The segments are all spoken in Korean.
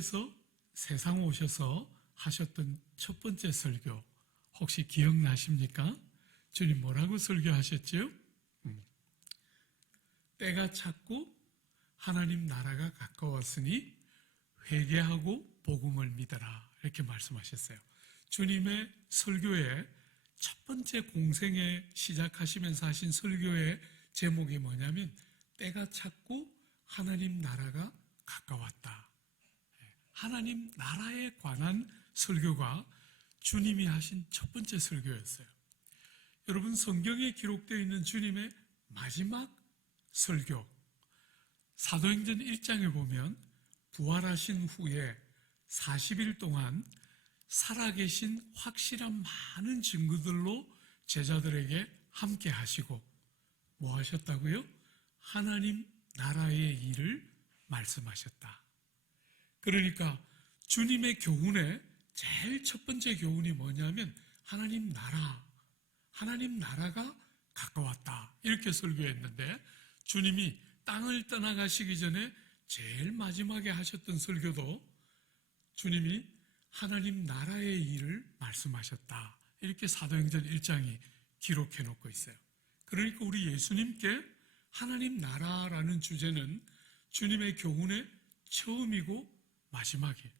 주님께서 세상 오셔서 하셨던 첫 번째 설교 혹시 기억나십니까? 주님 뭐라고 설교하셨죠? 때가 찼고 하나님 나라가 가까웠으니 회개하고 복음을 믿어라 이렇게 말씀하셨어요. 주님의 설교의 첫 번째 공생에 시작하시면서 하신 설교의 제목이 뭐냐면 때가 찼고 하나님 나라가 가까웠다. 하나님 나라에 관한 설교가 주님이 하신 첫 번째 설교였어요. 여러분, 성경에 기록되어 있는 주님의 마지막 설교, 사도행전 1장에 보면 부활하신 후에 40일 동안 살아계신 확실한 많은 증거들로 제자들에게 함께 하시고 뭐 하셨다고요? 하나님 나라의 일을 말씀하셨다. 그러니까 주님의 교훈의 제일 첫 번째 교훈이 뭐냐면 하나님 나라가 가까웠다 이렇게 설교했는데, 주님이 땅을 떠나가시기 전에 제일 마지막에 하셨던 설교도 주님이 하나님 나라의 일을 말씀하셨다 이렇게 사도행전 1장이 기록해 놓고 있어요. 그러니까 우리 예수님께 하나님 나라라는 주제는 주님의 교훈의 처음이고 마지막이에요.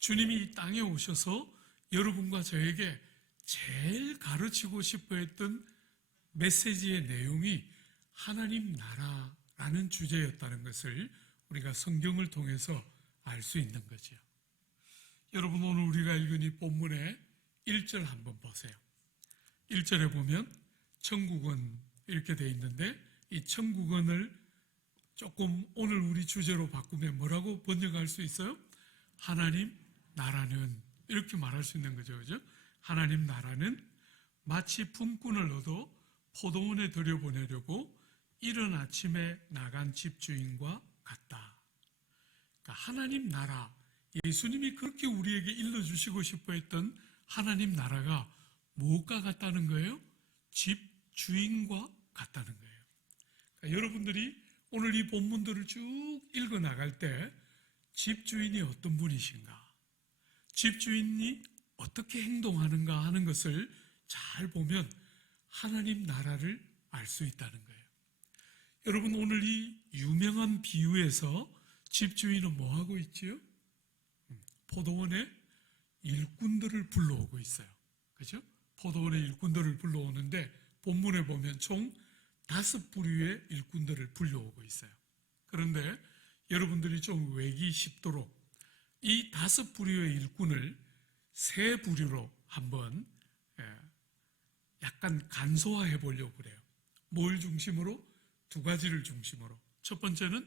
주님이 이 땅에 오셔서 여러분과 저에게 제일 가르치고 싶어 했던 메시지의 내용이 하나님 나라라는 주제였다는 것을 우리가 성경을 통해서 알 수 있는 거죠. 여러분, 오늘 우리가 읽은 이 본문의 1절 한번 보세요. 1절에 보면 천국은 이렇게 돼 있는데, 이 천국은을 조금 오늘 우리 주제로 바꾸면 뭐라고 번역할 수 있어요? 하나님 나라는, 이렇게 말할 수 있는 거죠. 그죠? 하나님 나라는 마치 품꾼을 얻어 포도원에 들여보내려고 이른 아침에 나간 집주인과 같다. 그러니까 하나님 나라, 예수님이 그렇게 우리에게 일러주시고 싶어 했던 하나님 나라가 무엇과 같다는 거예요? 집주인과 같다는 거예요. 그러니까 여러분들이 오늘 이 본문들을 쭉 읽어 나갈 때 집주인이 어떤 분이신가, 집주인이 어떻게 행동하는가 하는 것을 잘 보면 하나님 나라를 알 수 있다는 거예요. 여러분, 오늘 이 유명한 비유에서 집주인은 뭐 하고 있지요? 포도원에 일꾼들을 불러오고 있어요. 그죠? 포도원에 일꾼들을 불러오는데 본문에 보면 총 5부류의 일꾼들을 불러오고 있어요. 그런데 여러분들이 좀 외기 쉽도록 이 5부류의 일꾼을 3부류로 한번 약간 간소화해 보려고 그래요. 뭘 중심으로? 2가지를 중심으로. 첫 번째는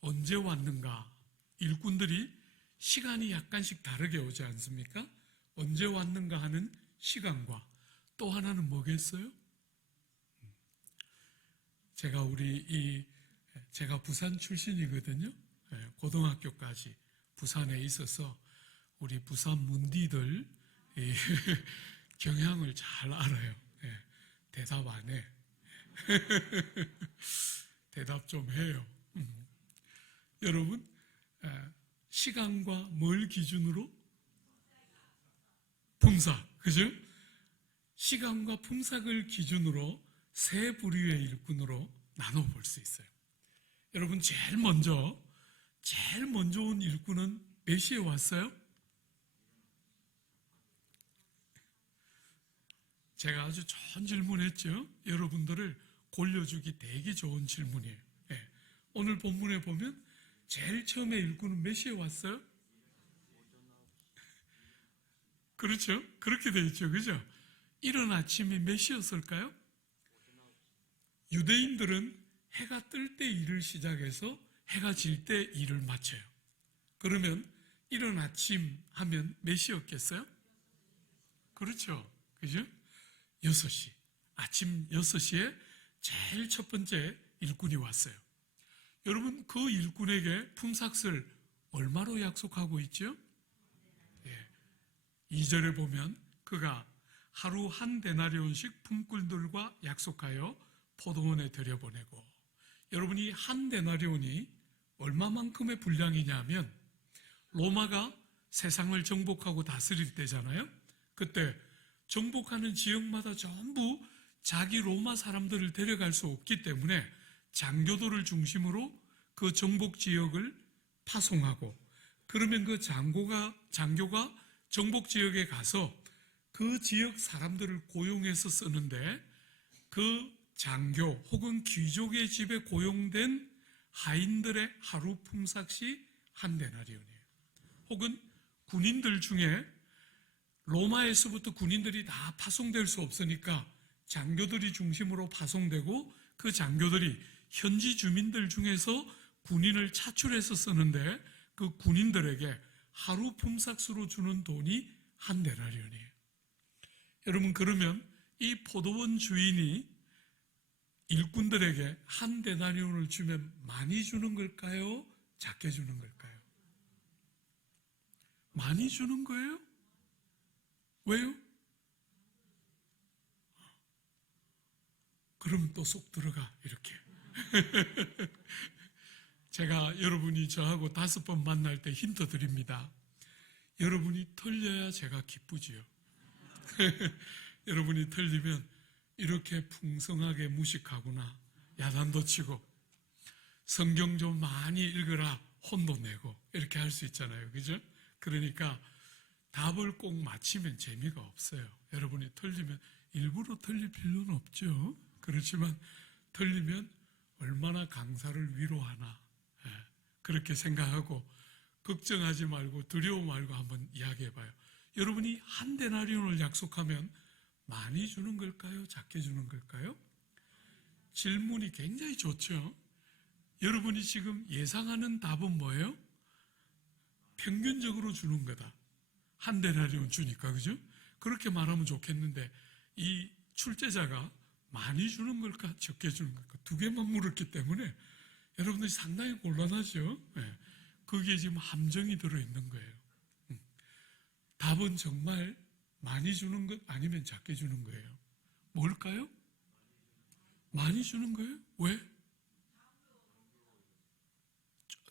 언제 왔는가. 일꾼들이 시간이 약간씩 다르게 오지 않습니까? 언제 왔는가 하는 시간과, 또 하나는 뭐겠어요? 제가 부산 출신이거든요. 고등학교까지 부산에 있어서 우리 부산 문디들 경향을 잘 알아요. 대답 안 해. 대답 좀 해요. 여러분, 시간과 뭘 기준으로? 품삯, 그죠? 시간과 품삯을 기준으로 3부류의 일꾼으로 나눠볼 수 있어요. 여러분, 제일 먼저 온 일꾼은 몇 시에 왔어요? 제가 아주 좋은 질문했죠. 여러분들을 골려주기 되게 좋은 질문이에요. 오늘 본문에 보면 제일 처음에 일꾼은 몇 시에 왔어요? 그렇죠? 그렇게 되어 있죠. 그죠? 이른 아침이 몇 시였을까요? 유대인들은 해가 뜰 때 일을 시작해서 해가 질 때 일을 마쳐요. 그러면 이른 아침 하면 몇 시였겠어요? 그렇죠. 그죠? 6시. 아침 6시에 제일 첫 번째 일꾼이 왔어요. 여러분, 그 일꾼에게 품삯을 얼마로 약속하고 있죠? 2절에 보면 그가 하루 한 데나리온씩 품꾼들과 약속하여 포도원에 들여보내고, 여러분이 한 데나리온이 얼마만큼의 분량이냐면 로마가 세상을 정복하고 다스릴 때잖아요. 그때 정복하는 지역마다 전부 자기 로마 사람들을 데려갈 수 없기 때문에 장교들을 중심으로 그 정복 지역을 파송하고, 그러면 그 장교가 정복 지역에 가서 그 지역 사람들을 고용해서 쓰는데, 그 장교 혹은 귀족의 집에 고용된 하인들의 하루 품삯이 한 데나리온이에요. 혹은 군인들 중에 로마에서부터 군인들이 다 파송될 수 없으니까 장교들이 중심으로 파송되고, 그 장교들이 현지 주민들 중에서 군인을 차출해서 쓰는데 그 군인들에게 하루 품삯으로 주는 돈이 한 데나리온이에요. 여러분, 그러면 이 포도원 주인이 일꾼들에게 한 데나리온을 주면 많이 주는 걸까요? 작게 주는 걸까요? 많이 주는 거예요? 왜요? 그러면 또 쏙 들어가, 이렇게. 제가 여러분이 저하고 5번 만날 때 힌트 드립니다. 여러분이 틀려야 제가 기쁘지요. 여러분이 틀리면 이렇게 풍성하게 무식하구나, 야단도 치고, 성경 좀 많이 읽으라, 혼도 내고, 이렇게 할 수 있잖아요. 그죠? 그러니까 답을 꼭 맞히면 재미가 없어요. 여러분이 틀리면 일부러 틀릴 필요는 없죠. 그렇지만 틀리면 얼마나 강사를 위로하나, 그렇게 생각하고 걱정하지 말고 두려워 말고 한번 이야기해봐요. 여러분이 한 데나리온을 약속하면 많이 주는 걸까요? 작게 주는 걸까요? 질문이 굉장히 좋죠. 여러분이 지금 예상하는 답은 뭐예요? 평균적으로 주는 거다. 한 데나리온 주니까, 그죠? 그렇게 말하면 좋겠는데, 이 출제자가 많이 주는 걸까, 적게 주는 걸까, 두 개만 물었기 때문에 여러분들이 상당히 곤란하죠. 거기에 지금 함정이 들어있는 거예요. 답은 정말 많이 주는 것 아니면 작게 주는 거예요. 뭘까요? 많이 주는 거예요? 왜?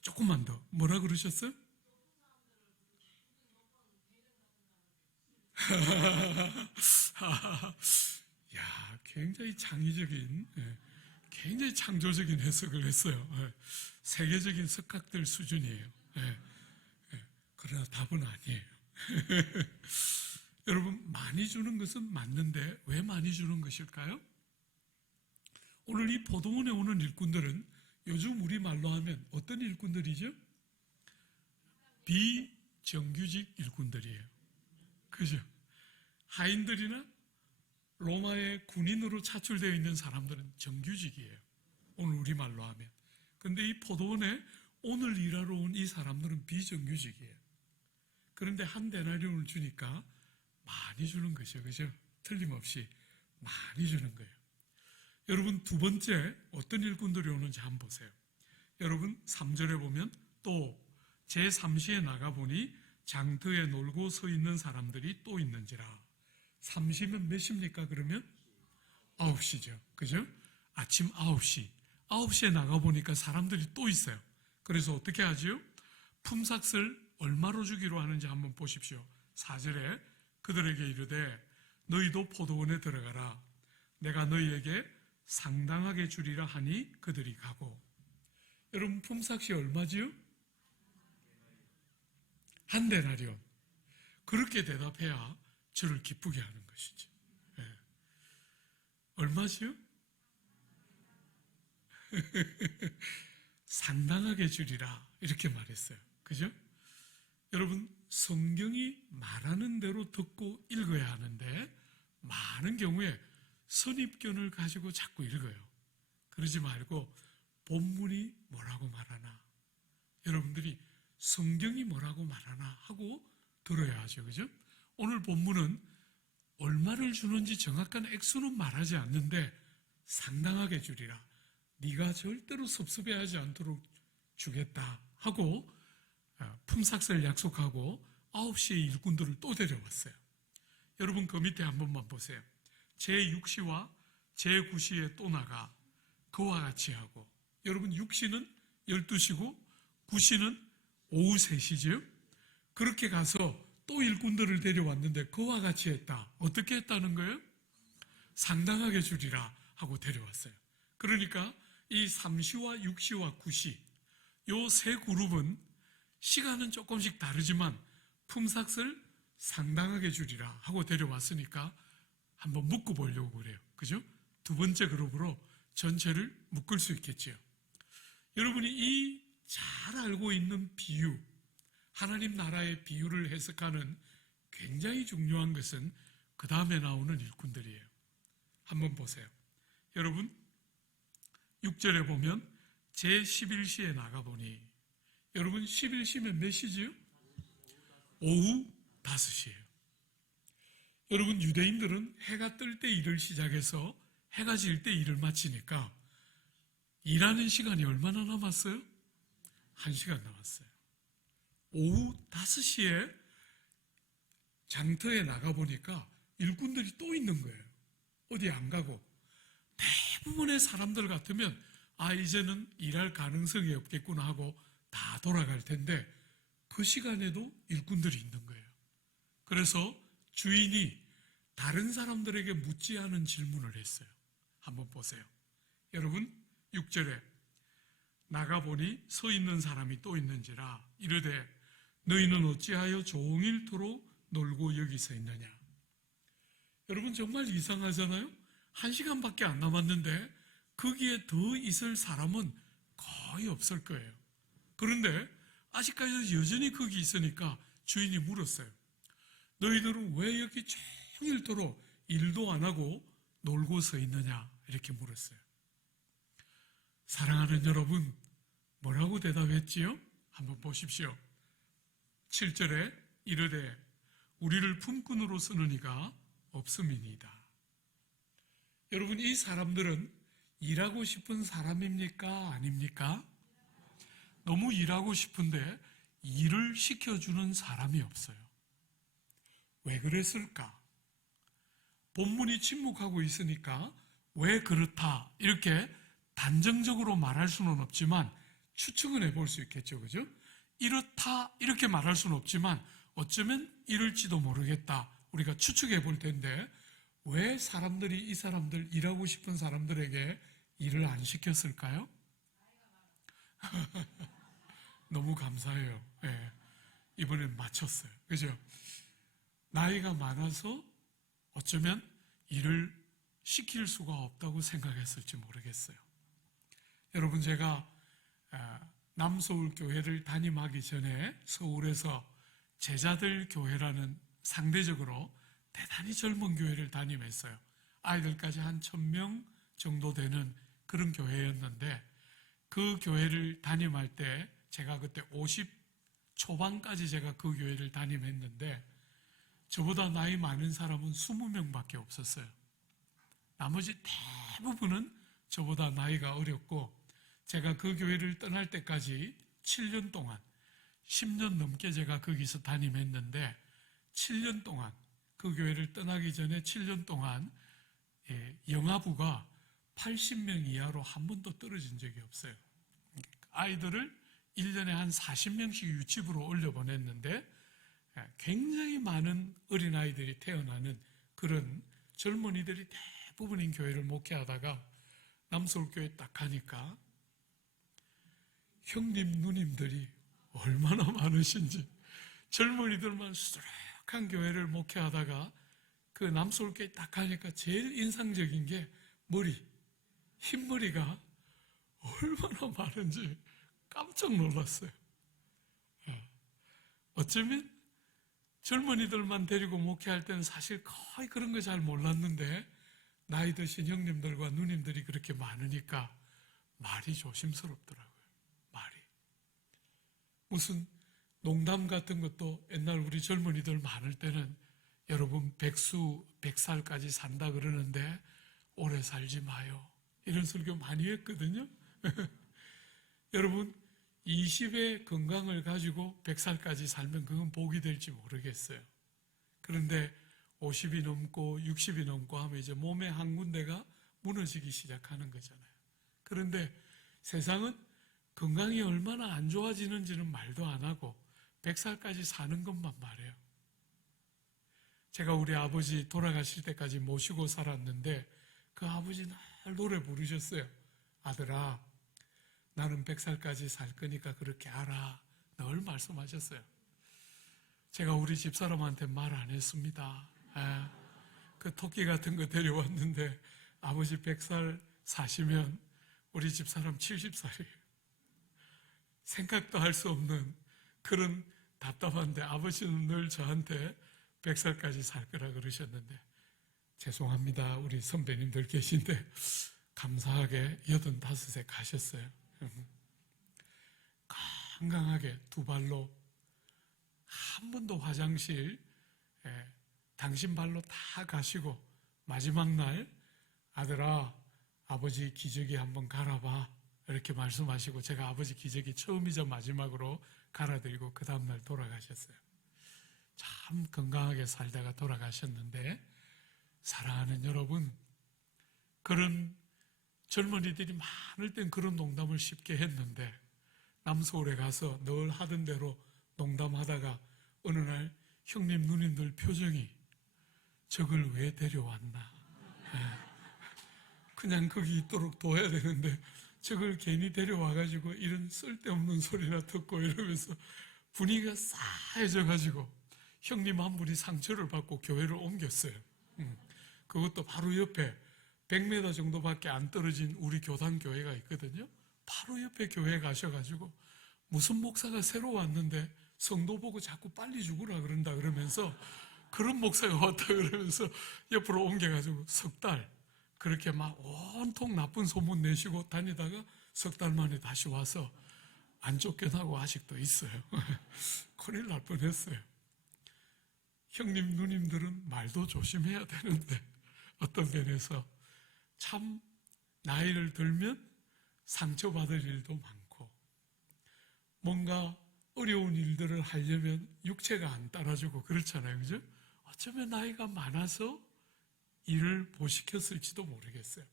조금만 더. 뭐라 그러셨어요? 야, 굉장히 창의적인, 굉장히 창조적인 해석을 했어요. 세계적인 석학들 수준이에요. 그러나 답은 아니에요. 여러분, 많이 주는 것은 맞는데 왜 많이 주는 것일까요? 오늘 이 포도원에 오는 일꾼들은 요즘 우리말로 하면 어떤 일꾼들이죠? 비정규직 일꾼들이에요. 그죠? 하인들이나 로마의 군인으로 차출되어 있는 사람들은 정규직이에요. 오늘 우리말로 하면. 근데 이 포도원에 오늘 일하러 온 이 사람들은 비정규직이에요. 그런데 한 데나리온을 주니까 많이 주는 것이죠. 그죠? 틀림없이 많이 주는 거예요. 여러분, 두 번째 어떤 일꾼들이 오는지 한번 보세요. 여러분, 3절에 보면 또 제3시에 나가보니 장터에 놀고 서 있는 사람들이 또 있는지라. 3시면 몇 시입니까? 그러면 9시죠. 그죠? 아침 9시. 9시에 나가보니까 사람들이 또 있어요. 그래서 어떻게 하지요? 품삯을 얼마로 주기로 하는지 한번 보십시오. 4절에 그들에게 이르되 너희도 포도원에 들어가라. 내가 너희에게 상당하게 주리라 하니 그들이 가고. 여러분, 품삯이 얼마지요? 한 데나리온. 그렇게 대답해야 저를 기쁘게 하는 것이죠. 얼마지요? 상당하게 주리라, 이렇게 말했어요. 그죠? 여러분, 성경이 말하는 대로 듣고 읽어야 하는데 많은 경우에 선입견을 가지고 자꾸 읽어요. 그러지 말고 본문이 뭐라고 말하나, 여러분들이 성경이 뭐라고 말하나 하고 들어야 하죠. 그죠? 오늘 본문은 얼마를 주는지 정확한 액수는 말하지 않는데 상당하게 주리라. 네가 절대로 섭섭해하지 않도록 주겠다 하고 품삯을 약속하고 9시에 일꾼들을 또 데려왔어요. 여러분, 그 밑에 한 번만 보세요. 제6시와 제9시에 또 나가 그와 같이 하고. 여러분, 6시는 12시고 9시는 오후 3시죠. 그렇게 가서 또 일꾼들을 데려왔는데 그와 같이 했다. 어떻게 했다는 거예요? 상당하게 주리라 하고 데려왔어요. 그러니까 이 3시와 6시와 9시 요 세 그룹은 시간은 조금씩 다르지만 품삯을 상당하게 주리라 하고 데려왔으니까 한번 묶어보려고 그래요. 그죠? 두 번째 그룹으로 전체를 묶을 수 있겠지요. 여러분이 이 잘 알고 있는 비유, 하나님 나라의 비유를 해석하는 굉장히 중요한 것은 그 다음에 나오는 일꾼들이에요. 한번 보세요. 여러분 6절에 보면 제11시에 나가보니, 여러분 11시면 몇 시지요? 오후 5시예요. 여러분 유대인들은 해가 뜰 때 일을 시작해서 해가 질 때 일을 마치니까 일하는 시간이 얼마나 남았어요? 1시간 남았어요. 오후 5시에 장터에 나가보니까 일꾼들이 또 있는 거예요. 어디 안 가고. 대부분의 사람들 같으면 이제는 일할 가능성이 없겠구나 하고 다 돌아갈 텐데 그 시간에도 일꾼들이 있는 거예요. 그래서 주인이 다른 사람들에게 묻지 않은 질문을 했어요. 한번 보세요. 여러분 6절에 나가보니 서 있는 사람이 또 있는지라 이르되 너희는 어찌하여 종일토록 놀고 여기 서 있느냐. 여러분 정말 이상하잖아요. 1시간밖에 안 남았는데 거기에 더 있을 사람은 거의 없을 거예요. 그런데 아직까지 여전히 거기 있으니까 주인이 물었어요. 너희들은 왜 여기 종일토록 일도 안 하고 놀고 서 있느냐 이렇게 물었어요. 사랑하는 여러분, 뭐라고 대답했지요? 한번 보십시오. 7절에 이르되 우리를 품꾼으로 쓰는 이가 없음이니이다. 여러분 이 사람들은 일하고 싶은 사람입니까? 아닙니까? 너무 일하고 싶은데 일을 시켜주는 사람이 없어요. 왜 그랬을까? 본문이 침묵하고 있으니까 왜 그렇다 이렇게 단정적으로 말할 수는 없지만 추측은 해볼 수 있겠죠. 그죠? 이렇다 이렇게 말할 수는 없지만 어쩌면 이럴지도 모르겠다 우리가 추측해 볼 텐데 왜 사람들이 이 사람들 일하고 싶은 사람들에게 일을 안 시켰을까요? 너무 감사해요. 네. 이번엔 맞췄어요. 그죠? 나이가 많아서 어쩌면 일을 시킬 수가 없다고 생각했을지 모르겠어요. 여러분 제가 남서울 교회를 담임하기 전에 서울에서 제자들 교회라는 상대적으로 대단히 젊은 교회를 담임했어요. 아이들까지 한 1,000명 정도 되는 그런 교회였는데 그 교회를 담임할 때 제가 그때 50 초반까지 제가 그 교회를 담임했는데 저보다 나이 많은 사람은 20명밖에 없었어요. 나머지 대부분은 저보다 나이가 어렸고 제가 그 교회를 떠날 때까지 7년 동안 10년 넘게 제가 거기서 담임했는데 7년 동안 그 교회를 떠나기 전에 7년 동안 영아부가 80명 이하로 한 번도 떨어진 적이 없어요. 아이들을 1년에 한 40명씩 유치부로 올려보냈는데 굉장히 많은 어린아이들이 태어나는 그런 젊은이들이 대부분인 교회를 목회하다가 남서울교회 딱 가니까 형님 누님들이 얼마나 많으신지 젊은이들만 수두룩한 교회를 목회하다가 그 남서울교회 딱 가니까 제일 인상적인 게 머리, 흰머리가 얼마나 많은지 깜짝 놀랐어요. 어쩌면 젊은이들만 데리고 목회할 때는 사실 거의 그런 거 잘 몰랐는데 나이 드신 형님들과 누님들이 그렇게 많으니까 말이 조심스럽더라고요. 말이. 무슨 농담 같은 것도 옛날 우리 젊은이들 많을 때는 여러분 100살까지 산다 그러는데 오래 살지 마요. 이런 설교 많이 했거든요. 여러분 20의 건강을 가지고 100살까지 살면 그건 복이 될지 모르겠어요. 그런데 50이 넘고 60이 넘고 하면 이제 몸의 한 군데가 무너지기 시작하는 거잖아요. 그런데 세상은 건강이 얼마나 안 좋아지는지는 말도 안 하고 100살까지 사는 것만 말해요. 제가 우리 아버지 돌아가실 때까지 모시고 살았는데 그 아버지 늘 노래 부르셨어요. 아들아, 나는 100살까지 살 거니까 그렇게 알아. 늘 말씀하셨어요. 제가 우리 집사람한테 말 안 했습니다. 그 토끼 같은 거 데려왔는데 아버지 100살 사시면 우리 집사람 70살이에요. 생각도 할 수 없는 그런 답답한데 아버지는 늘 저한테 100살까지 살 거라 그러셨는데 죄송합니다. 우리 선배님들 계신데 감사하게 85세 가셨어요. 건강하게 두 발로 한 번도 화장실 당신 발로 다 가시고 마지막 날 아들아 아버지 기저귀 한번 갈아봐 이렇게 말씀하시고 제가 아버지 기저귀 처음이자 마지막으로 갈아드리고 그 다음날 돌아가셨어요. 참 건강하게 살다가 돌아가셨는데 사랑하는 여러분, 그런 젊은이들이 많을 땐 그런 농담을 쉽게 했는데 남서울에 가서 늘 하던 대로 농담하다가 어느 날 형님 누님들 표정이 저걸 왜 데려왔나, 그냥 거기 있도록 둬야 되는데 저걸 괜히 데려와가지고 이런 쓸데없는 소리나 듣고 이러면서 분위기가 싸해져가지고 형님 한 분이 상처를 받고 교회를 옮겼어요. 그것도 바로 옆에 100m 정도밖에 안 떨어진 우리 교단 교회가 있거든요. 바로 옆에 교회에 가셔가지고 무슨 목사가 새로 왔는데 성도 보고 자꾸 빨리 죽으라 그런다 그러면서 그런 목사가 왔다 그러면서 옆으로 옮겨가지고 석 달 그렇게 막 온통 나쁜 소문 내시고 다니다가 석 달 만에 다시 와서 안 쫓겨나고 아직도 있어요. 큰일 날 뻔했어요. 형님 누님들은 말도 조심해야 되는데 어떤 면에서 참 나이를 들면 상처받을 일도 많고 뭔가 어려운 일들을 하려면 육체가 안 따라주고 그렇잖아요. 그죠? 어쩌면 나이가 많아서 일을 보시켰을지도 모르겠어요.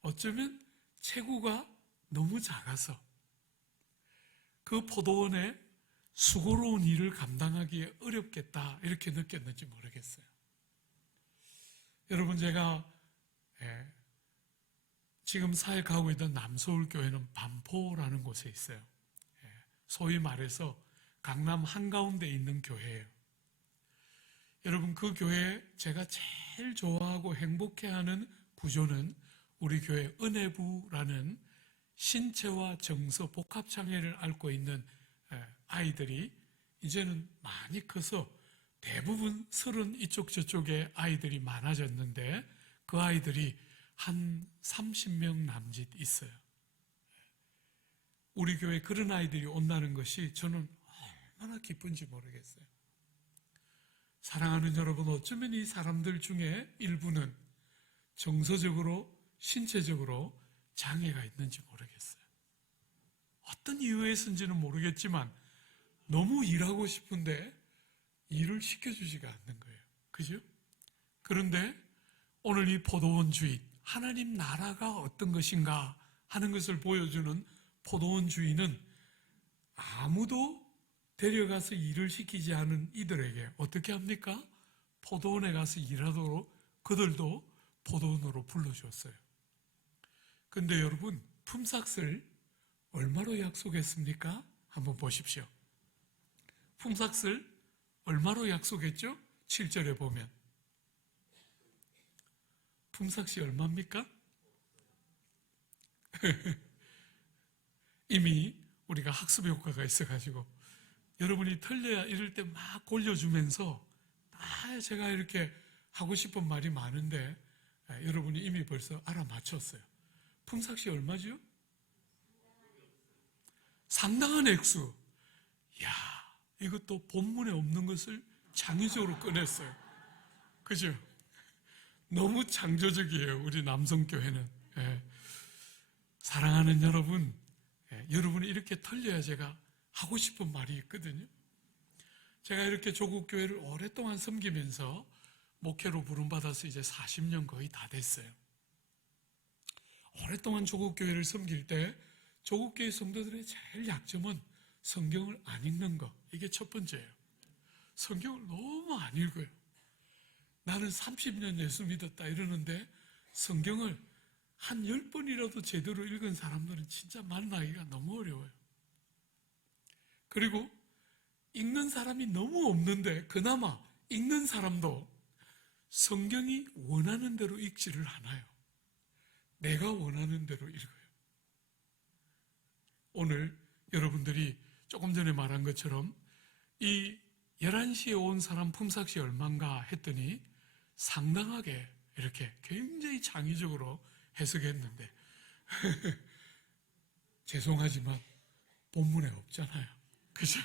어쩌면 체구가 너무 작아서 그 포도원에 수고로운 일을 감당하기에 어렵겠다 이렇게 느꼈는지 모르겠어요. 여러분 제가 지금 사역하고 있는 남서울교회는 반포라는 곳에 있어요. 소위 말해서 강남 한가운데 있는 교회예요. 여러분 그 교회 제가 제일 좋아하고 행복해하는 구조는 우리 교회 은혜부라는 신체와 정서 복합장애를 앓고 있는 아이들이 이제는 많이 커서 대부분 30 이쪽 저쪽에 아이들이 많아졌는데 그 아이들이 한 30명 남짓 있어요. 우리 교회에 그런 아이들이 온다는 것이 저는 얼마나 기쁜지 모르겠어요. 사랑하는 여러분, 어쩌면 이 사람들 중에 일부는 정서적으로, 신체적으로 장애가 있는지 모르겠어요. 어떤 이유에서인지는 모르겠지만 너무 일하고 싶은데 일을 시켜주지가 않는 거예요. 그죠? 그런데 오늘 이 포도원 주인, 하나님 나라가 어떤 것인가 하는 것을 보여주는 포도원 주인은 아무도 데려가서 일을 시키지 않은 이들에게 어떻게 합니까? 포도원에 가서 일하도록 그들도 포도원으로 불러주었어요. 근데 여러분, 품삯을 얼마로 약속했습니까? 한번 보십시오. 품삯을 얼마로 약속했죠? 7절에 보면. 품삯이 얼마입니까? 이미 우리가 학습 효과가 있어가지고 여러분이 틀려야 이럴 때 막 골려주면서 제가 이렇게 하고 싶은 말이 많은데 여러분이 이미 벌써 알아맞혔어요. 품삯이 얼마죠? 상당한 액수. 이야, 이것도 본문에 없는 것을 창의적으로 꺼냈어요. 그죠? 너무 창조적이에요, 우리 남성교회는. 사랑하는 여러분, 여러분이 이렇게 털려야 제가 하고 싶은 말이 있거든요. 제가 이렇게 조국교회를 오랫동안 섬기면서 목회로 부름받아서 이제 40년 거의 다 됐어요. 오랫동안 조국교회를 섬길 때 조국교회 성도들의 제일 약점은 성경을 안 읽는 거, 이게 첫 번째예요. 성경을 너무 안 읽어요. 나는 30년 예수 믿었다 이러는데 성경을 한 10번이라도 제대로 읽은 사람들은 진짜 만나기가 너무 어려워요. 그리고 읽는 사람이 너무 없는데 그나마 읽는 사람도 성경이 원하는 대로 읽지를 않아요. 내가 원하는 대로 읽어요. 오늘 여러분들이 조금 전에 말한 것처럼 이 11시에 온 사람 품삯이 얼마인가 했더니 상당하게 이렇게 굉장히 창의적으로 해석했는데 죄송하지만 본문에 없잖아요. 그죠?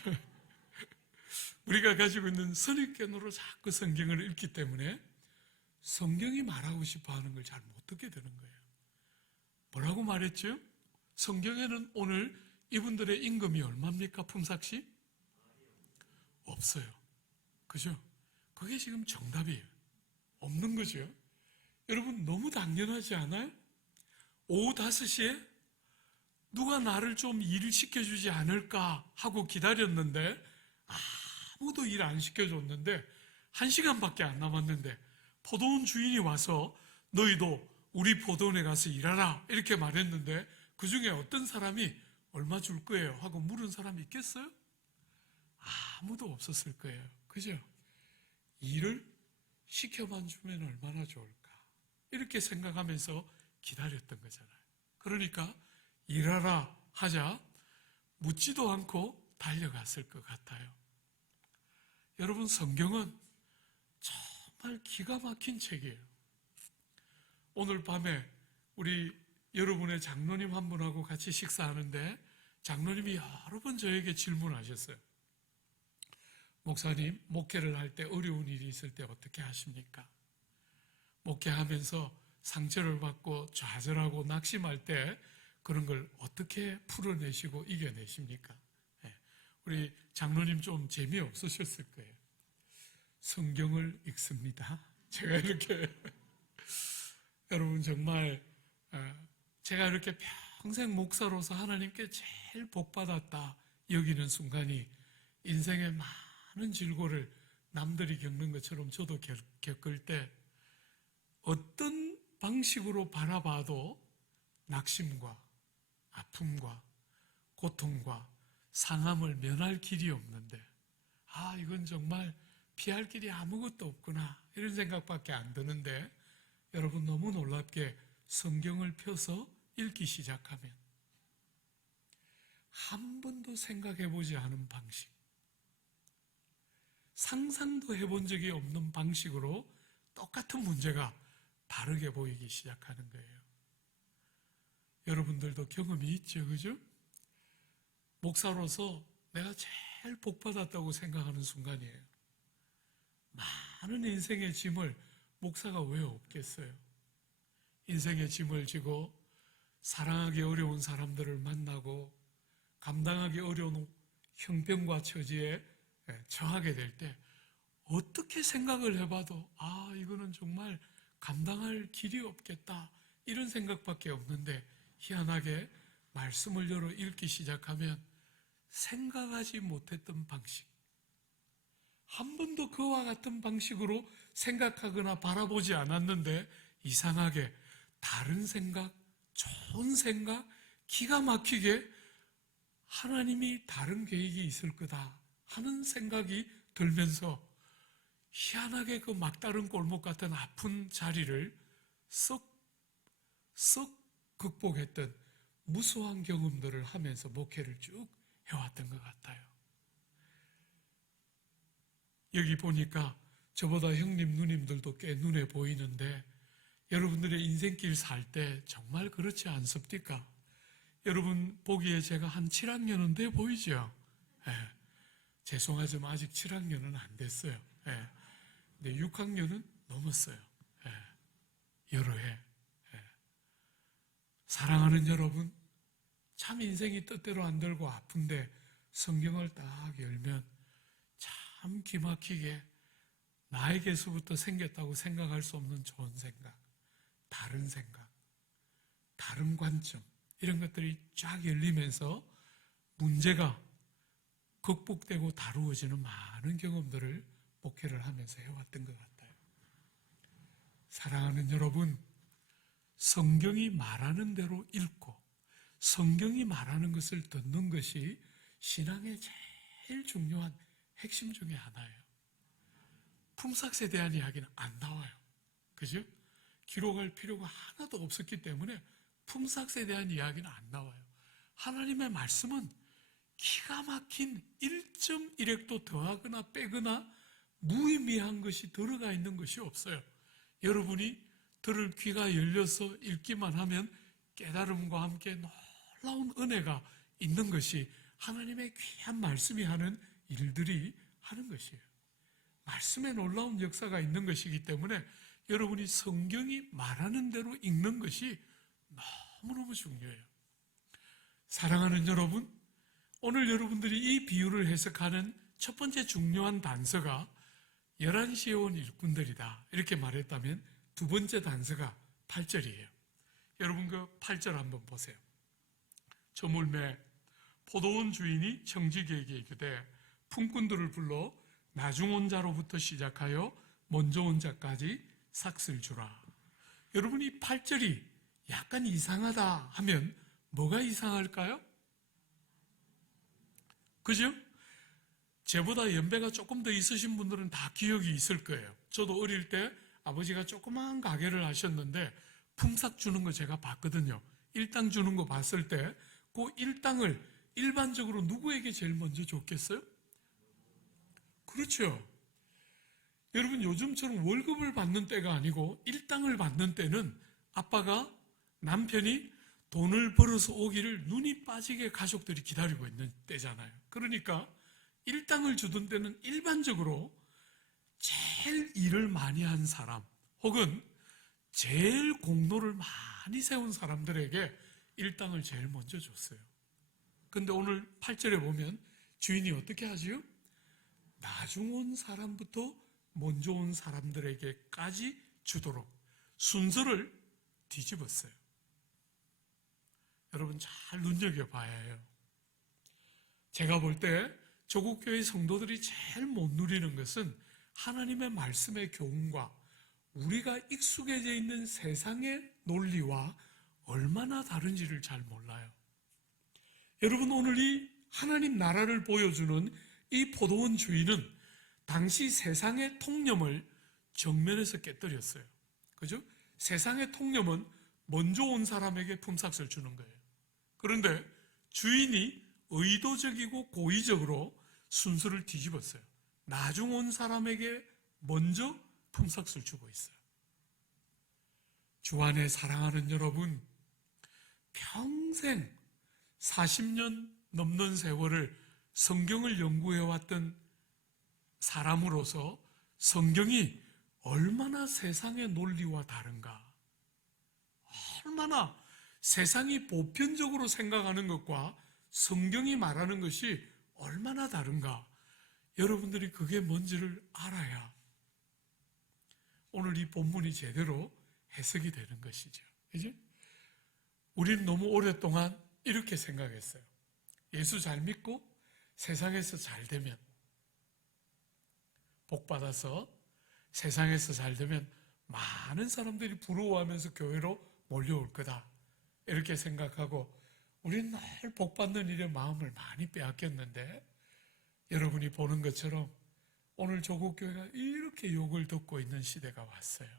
우리가 가지고 있는 선입견으로 자꾸 성경을 읽기 때문에 성경이 말하고 싶어 하는 걸 잘 못 듣게 되는 거예요. 뭐라고 말했죠? 성경에는 오늘 이분들의 임금이 얼마입니까? 품삯이? 없어요. 그죠? 그게 지금 정답이에요. 없는 거죠. 여러분 너무 당연하지 않아요? 오후 5시에 누가 나를 좀 일을 시켜주지 않을까 하고 기다렸는데 아무도 일 안 시켜줬는데 1시간밖에 안 남았는데 포도원 주인이 와서 너희도 우리 포도원에 가서 일하라 이렇게 말했는데 그 중에 어떤 사람이 얼마 줄 거예요? 하고 물은 사람이 있겠어요? 아무도 없었을 거예요. 그죠? 일을 시켜만 주면 얼마나 좋을까? 이렇게 생각하면서 기다렸던 거잖아요. 그러니까 일하라 하자 묻지도 않고 달려갔을 것 같아요. 여러분 성경은 정말 기가 막힌 책이에요. 오늘 밤에 우리 여러분의 장로님 한 분하고 같이 식사하는데 장로님이 여러 번 저에게 질문하셨어요. 목사님, 목회를 할 때 어려운 일이 있을 때 어떻게 하십니까? 목회하면서 상처를 받고 좌절하고 낙심할 때 그런 걸 어떻게 풀어내시고 이겨내십니까? 우리 장로님 좀 재미없으셨을 거예요. 성경을 읽습니다. 제가 이렇게 여러분 정말 제가 이렇게 평생 목사로서 하나님께 제일 복받았다 여기는 순간이 인생의 많은 질고를 남들이 겪는 것처럼 저도 겪을 때 어떤 방식으로 바라봐도 낙심과 아픔과 고통과 상함을 면할 길이 없는데 이건 정말 피할 길이 아무것도 없구나 이런 생각밖에 안 드는데 여러분 너무 놀랍게 성경을 펴서 읽기 시작하면 한 번도 생각해보지 않은 방식, 상상도 해본 적이 없는 방식으로 똑같은 문제가 다르게 보이기 시작하는 거예요. 여러분들도 경험이 있죠, 그죠? 목사로서 내가 제일 복받았다고 생각하는 순간이에요. 많은 인생의 짐을 목사가 왜 없겠어요? 인생의 짐을 지고 사랑하기 어려운 사람들을 만나고 감당하기 어려운 형편과 처지에 처하게 될 때 어떻게 생각을 해봐도 이거는 정말 감당할 길이 없겠다 이런 생각밖에 없는데 희한하게 말씀을 열어 읽기 시작하면 생각하지 못했던 방식, 한 번도 그와 같은 방식으로 생각하거나 바라보지 않았는데 이상하게 다른 생각, 좋은 생각, 기가 막히게 하나님이 다른 계획이 있을 거다 하는 생각이 들면서 희한하게 그 막다른 골목 같은 아픈 자리를 썩 극복했던 무수한 경험들을 하면서 목회를 쭉 해왔던 것 같아요. 여기 보니까 저보다 형님, 누님들도 꽤 눈에 보이는데 여러분들의 인생길 살 때 정말 그렇지 않습니까? 여러분 보기에 제가 한 7학년은 돼 보이죠? 죄송하지만 아직 7학년은 안 됐어요. 근데 6학년은 넘었어요. 여러 해. 사랑하는 여러분, 참 인생이 뜻대로 안 되고 아픈데 성경을 딱 열면 참 기막히게 나에게서부터 생겼다고 생각할 수 없는 좋은 생각, 다른 생각, 다른 관점 이런 것들이 쫙 열리면서 문제가 극복되고 다루어지는 많은 경험들을 목회를 하면서 해왔던 것 같아요. 사랑하는 여러분, 성경이 말하는 대로 읽고 성경이 말하는 것을 듣는 것이 신앙의 제일 중요한 핵심 중에 하나예요. 품삯에 대한 이야기는 안 나와요. 그죠? 기록할 필요가 하나도 없었기 때문에 품삯에 대한 이야기는 안 나와요. 하나님의 말씀은 기가 막힌 1.1획도 더하거나 빼거나 무의미한 것이 들어가 있는 것이 없어요. 여러분이 들을 귀가 열려서 읽기만 하면 깨달음과 함께 놀라운 은혜가 있는 것이 하나님의 귀한 말씀이 하는 일들이 하는 것이에요. 말씀에 놀라운 역사가 있는 것이기 때문에 여러분이 성경이 말하는 대로 읽는 것이 너무너무 중요해요. 사랑하는 여러분, 오늘 여러분들이 이 비유를 해석하는 첫 번째 중요한 단서가 11시에 온 일꾼들이다 이렇게 말했다면 두 번째 단서가 8절이에요. 여러분 그 8절 한번 보세요. 저물매 포도원 주인이 청지기에게 이르되 품꾼들을 불러 나중 온 자로부터 시작하여 먼저 온 자까지 삭슬 주라. 여러분 이 8절이 약간 이상하다 하면 뭐가 이상할까요? 그죠? 제보다 연배가 조금 더 있으신 분들은 다 기억이 있을 거예요. 저도 어릴 때 아버지가 조그마한 가게를 하셨는데 품삯 주는 거 제가 봤거든요. 일당 주는 거 봤을 때 그 일당을 일반적으로 누구에게 제일 먼저 줬겠어요? 그렇죠. 여러분 요즘처럼 월급을 받는 때가 아니고 일당을 받는 때는 아빠가 남편이 돈을 벌어서 오기를 눈이 빠지게 가족들이 기다리고 있는 때잖아요. 그러니까 일당을 주던 때는 일반적으로 제일 일을 많이 한 사람 혹은 제일 공로를 많이 세운 사람들에게 일당을 제일 먼저 줬어요. 근데 오늘 8절에 보면 주인이 어떻게 하지요? 나중 온 사람부터 먼저 온 사람들에게까지 주도록 순서를 뒤집었어요. 여러분 잘 눈여겨봐야 해요. 제가 볼 때 조국교회 성도들이 제일 못 누리는 것은 하나님의 말씀의 교훈과 우리가 익숙해져 있는 세상의 논리와 얼마나 다른지를 잘 몰라요. 여러분 오늘 이 하나님 나라를 보여주는 이 포도원 주인은 당시 세상의 통념을 정면에서 깨뜨렸어요. 그죠? 세상의 통념은 먼저 온 사람에게 품삯을 주는 거예요. 그런데 주인이 의도적이고 고의적으로 순서를 뒤집었어요. 나중 온 사람에게 먼저 품삯을 주고 있어요. 주 안에 사랑하는 여러분, 평생 40년 넘는 세월을 성경을 연구해왔던 사람으로서 성경이 얼마나 세상의 논리와 다른가, 얼마나 세상이 보편적으로 생각하는 것과 성경이 말하는 것이 얼마나 다른가, 여러분들이 그게 뭔지를 알아야 오늘 이 본문이 제대로 해석이 되는 것이죠. 그죠? 우리는 너무 오랫동안 이렇게 생각했어요. 예수 잘 믿고 세상에서 잘 되면, 복 받아서 세상에서 잘 되면 많은 사람들이 부러워하면서 교회로 몰려올 거다 이렇게 생각하고 우리는 늘 복 받는 일에 마음을 많이 빼앗겼는데, 여러분이 보는 것처럼 오늘 조국교회가 이렇게 욕을 듣고 있는 시대가 왔어요.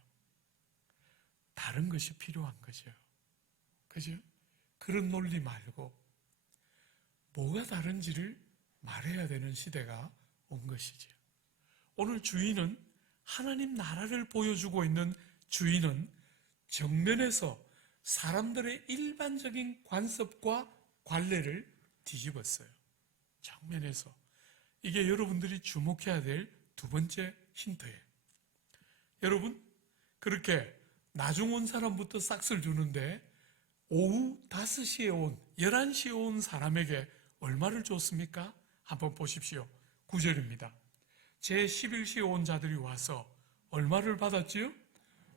다른 것이 필요한 거죠. 그죠? 그런 논리 말고 뭐가 다른지를 말해야 되는 시대가 온 것이죠. 오늘 주인은, 하나님 나라를 보여주고 있는 주인은 정면에서 사람들의 일반적인 관습과 관례를 뒤집었어요. 정면에서. 이게 여러분들이 주목해야 될 두 번째 힌트예요. 여러분, 그렇게 나중 온 사람부터 싹쓸 주는데 오후 5시에 온, 11시에 온 사람에게 얼마를 줬습니까? 한번 보십시오. 9절입니다. 제11시에 온 자들이 와서 얼마를 받았지요?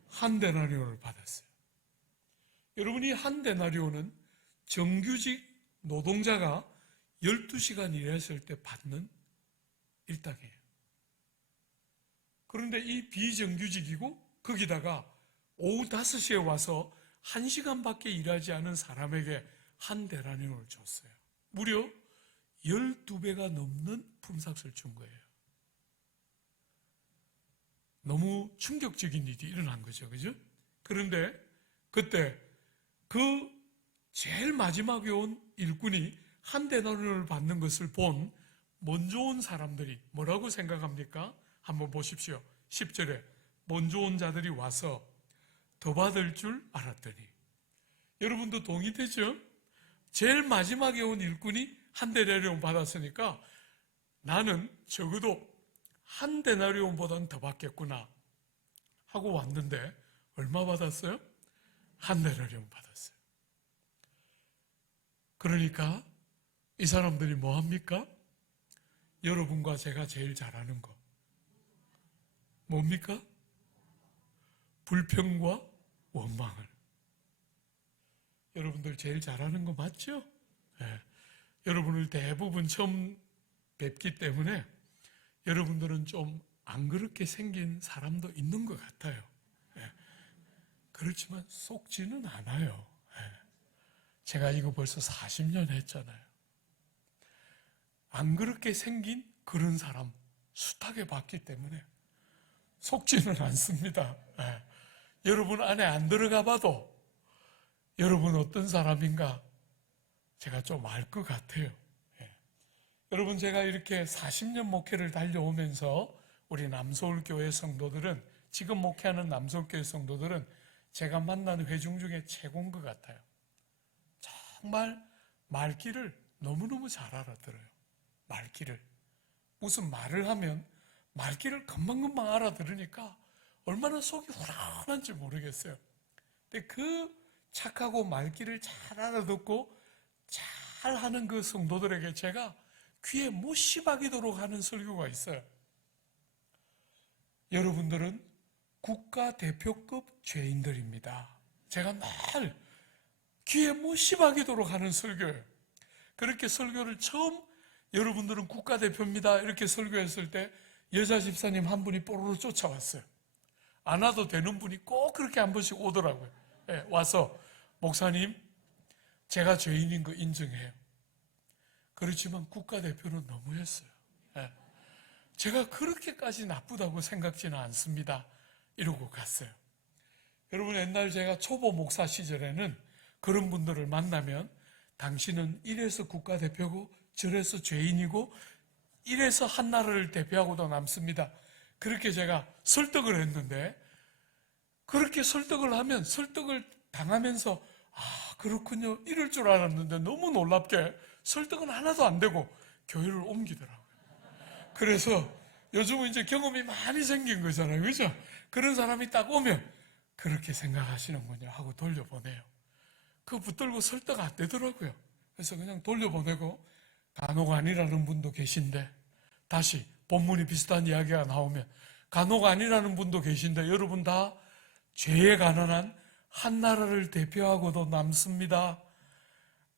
한 데나리온을 받았어요. 여러분이 한 데나리온은 정규직 노동자가 12시간 일했을 때 받는 일당이에요. 그런데 이 비정규직이고 거기다가 오후 5시에 와서 1시간밖에 일하지 않은 사람에게 한 데나리온을 줬어요. 무려 12배가 넘는 품삯을 준 거예요. 너무 충격적인 일이 일어난 거죠. 그죠? 그런데 그때 그 제일 마지막에 온 일꾼이 한 데나리온을 받는 것을 본 먼저 온 사람들이 뭐라고 생각합니까? 한번 보십시오. 10절에 먼저 온 자들이 와서 더 받을 줄 알았더니, 여러분도 동의되죠? 제일 마지막에 온 일꾼이 한 데나리온 받았으니까 나는 적어도 한 데나리온보다는 더 받겠구나 하고 왔는데 얼마 받았어요? 한 데나리온 받았어요. 그러니까 이 사람들이 뭐 합니까? 여러분과 제가 제일 잘하는 거 뭡니까? 불평과 원망을. 여러분들 제일 잘하는 거 맞죠? 네. 여러분을 대부분 처음 뵙기 때문에 여러분들은 좀 안 그렇게 생긴 사람도 있는 것 같아요. 네. 그렇지만 속지는 않아요. 네. 제가 이거 벌써 40년 했잖아요. 안 그렇게 생긴 그런 사람 숱하게 봤기 때문에 속지는 않습니다. 네. 여러분 안에 안 들어가 봐도 여러분 어떤 사람인가 제가 좀 알 것 같아요. 네. 여러분, 제가 이렇게 40년 목회를 달려오면서 우리 남서울교회 성도들은, 지금 목회하는 남서울교회 성도들은 제가 만나는 회중 중에 최고인 것 같아요. 정말 말귀를 너무너무 잘 알아들어요. 말귀를. 무슨 말을 하면 말귀를 금방금방 알아들으니까 얼마나 속이 후련한지 모르겠어요. 근데 그 착하고 말귀를 잘 알아듣고 잘 하는 그 성도들에게 제가 귀에 못이 박이도록 하는 설교가 있어요. 여러분들은 국가대표급 죄인들입니다. 제가 늘 귀에 못이 박이도록 하는 설교예요. 그렇게 설교를 처음 여러분들은 국가대표입니다 이렇게 설교했을 때 여자 집사님 한 분이 뽀로로 쫓아왔어요. 안 와도 되는 분이 꼭 그렇게 한 번씩 오더라고요. 네, 와서 목사님 제가 죄인인 거 인정해요. 그렇지만 국가대표는 너무했어요. 네, 제가 그렇게까지 나쁘다고 생각지는 않습니다. 이러고 갔어요. 여러분, 옛날 제가 초보 목사 시절에는 그런 분들을 만나면 당신은 이래서 국가대표고 저래서 죄인이고 이래서 한 나라를 대표하고도 남습니다. 그렇게 제가 설득을 했는데, 그렇게 설득을 하면 설득을 당하면서 그렇군요 이럴 줄 알았는데 너무 놀랍게 설득은 하나도 안 되고 교회를 옮기더라고요. 그래서 요즘은 이제 경험이 많이 생긴 거잖아요. 그죠? 그런 사람이 딱 오면 그렇게 생각하시는군요 하고 돌려보내요. 그거 붙들고 설득 안 되더라고요. 그래서 그냥 돌려보내고, 간혹 아니라는 분도 계신데, 다시 본문이 비슷한 이야기가 나오면 간혹 아니라는 분도 계신데 여러분 다 죄에 가난한 한 나라를 대표하고도 남습니다.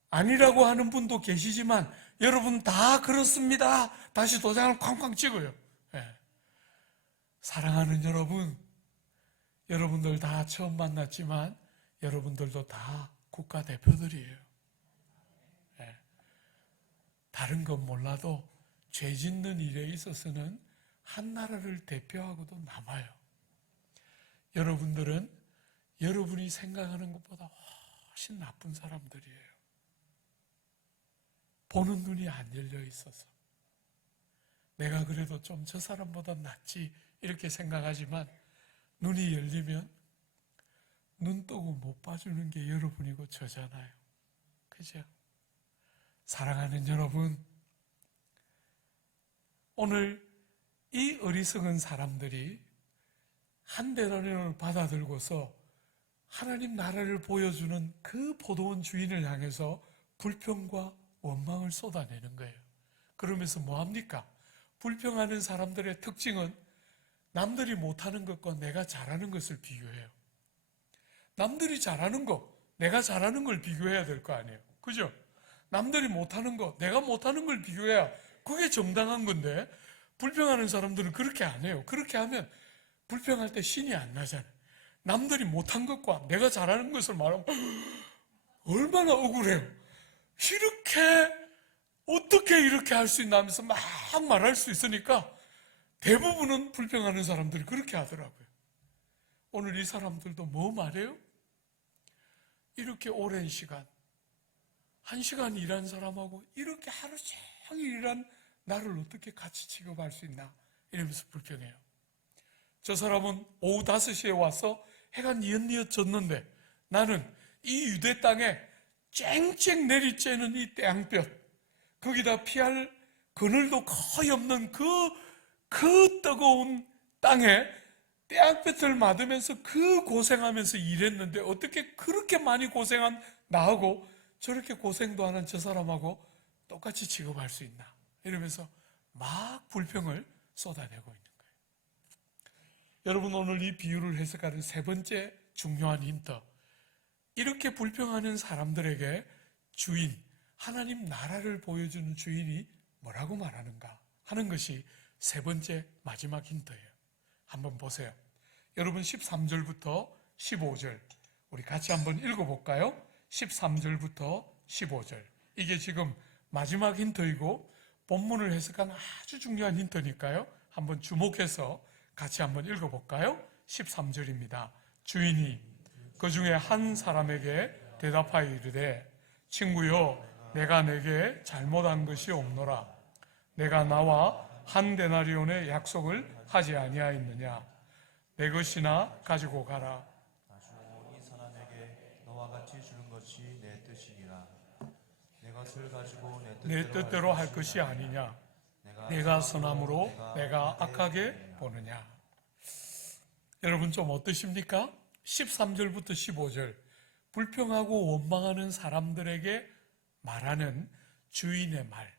아니라고 하는 분도 계시지만 여러분 다 그렇습니다. 다시 도장을 쾅쾅 찍어요. 네. 사랑하는 여러분, 여러분들 다 처음 만났지만 여러분들도 다 국가대표들이에요. 네. 다른 건 몰라도 죄 짓는 일에 있어서는 한 나라를 대표하고도 남아요. 여러분들은 여러분이 생각하는 것보다 훨씬 나쁜 사람들이에요. 보는 눈이 안 열려 있어서. 내가 그래도 좀 저 사람보다 낫지 이렇게 생각하지만 눈이 열리면 눈 뜨고 못 봐주는 게 여러분이고 저잖아요. 그죠? 사랑하는 여러분, 오늘 이 어리석은 사람들이 한 데나리온을 받아들고서 하나님 나라를 보여주는 그 포도원 주인을 향해서 불평과 원망을 쏟아내는 거예요. 그러면서 뭐합니까? 불평하는 사람들의 특징은 남들이 못하는 것과 내가 잘하는 것을 비교해요. 남들이 잘하는 거, 내가 잘하는 걸 비교해야 될 거 아니에요. 그죠? 남들이 못하는 거, 내가 못하는 걸 비교해야 그게 정당한 건데, 불평하는 사람들은 그렇게 안 해요. 그렇게 하면 불평할 때 신이 안 나잖아요. 남들이 못한 것과 내가 잘하는 것을 말하면 얼마나 억울해요. 어떻게 이렇게 할 수 있나 하면서 막 말할 수 있으니까 대부분은 불평하는 사람들이 그렇게 하더라고요. 오늘 이 사람들도 뭐 말해요? 이렇게 오랜 시간, 1시간 일한 사람하고 이렇게 하루 종일 일한 나를 어떻게 같이 취급할 수 있나? 이러면서 불평해요. 저 사람은 오후 5시에 와서 해가 뉘엿뉘엿 졌는데 나는 이 유대 땅에 쨍쨍 내리쬐는 이 태양볕, 거기다 피할 그늘도 거의 없는 그 뜨거운 땅에 태양볕을 맞으면서 그 고생하면서 일했는데 어떻게 그렇게 많이 고생한 나하고 저렇게 고생도 하는 저 사람하고 똑같이 취급할 수 있나? 이러면서 막 불평을 쏟아내고 있는 거예요. 여러분, 오늘 이 비유를 해석하는 세 번째 중요한 힌트. 이렇게 불평하는 사람들에게 주인, 하나님 나라를 보여주는 주인이 뭐라고 말하는가 하는 것이 세 번째 마지막 힌트예요. 한번 보세요. 여러분 13절부터 15절 우리 같이 한번 읽어볼까요? 13절부터 15절. 이게 지금 마지막 힌트이고 본문을 해석하는 아주 중요한 힌트니까요. 한번 주목해서 같이 한번 읽어볼까요? 13절입니다. 주인이 그 중에 한 사람에게 대답하여 이르되 친구여, 내가 내게 잘못한 것이 없노라. 내가 나와 한 데나리온의 약속을 하지 아니하였느냐? 내 것이나 가지고 가라. 나중에 이 사람에게 너와 같이 주는 것이 내 뜻이니라. 내 것을 가지고 내 뜻대로 할 것이 아니냐? 내가 선함으로 내가 악하게 보느냐? 여러분 좀 어떠십니까? 13절부터 15절 불평하고 원망하는 사람들에게 말하는 주인의 말,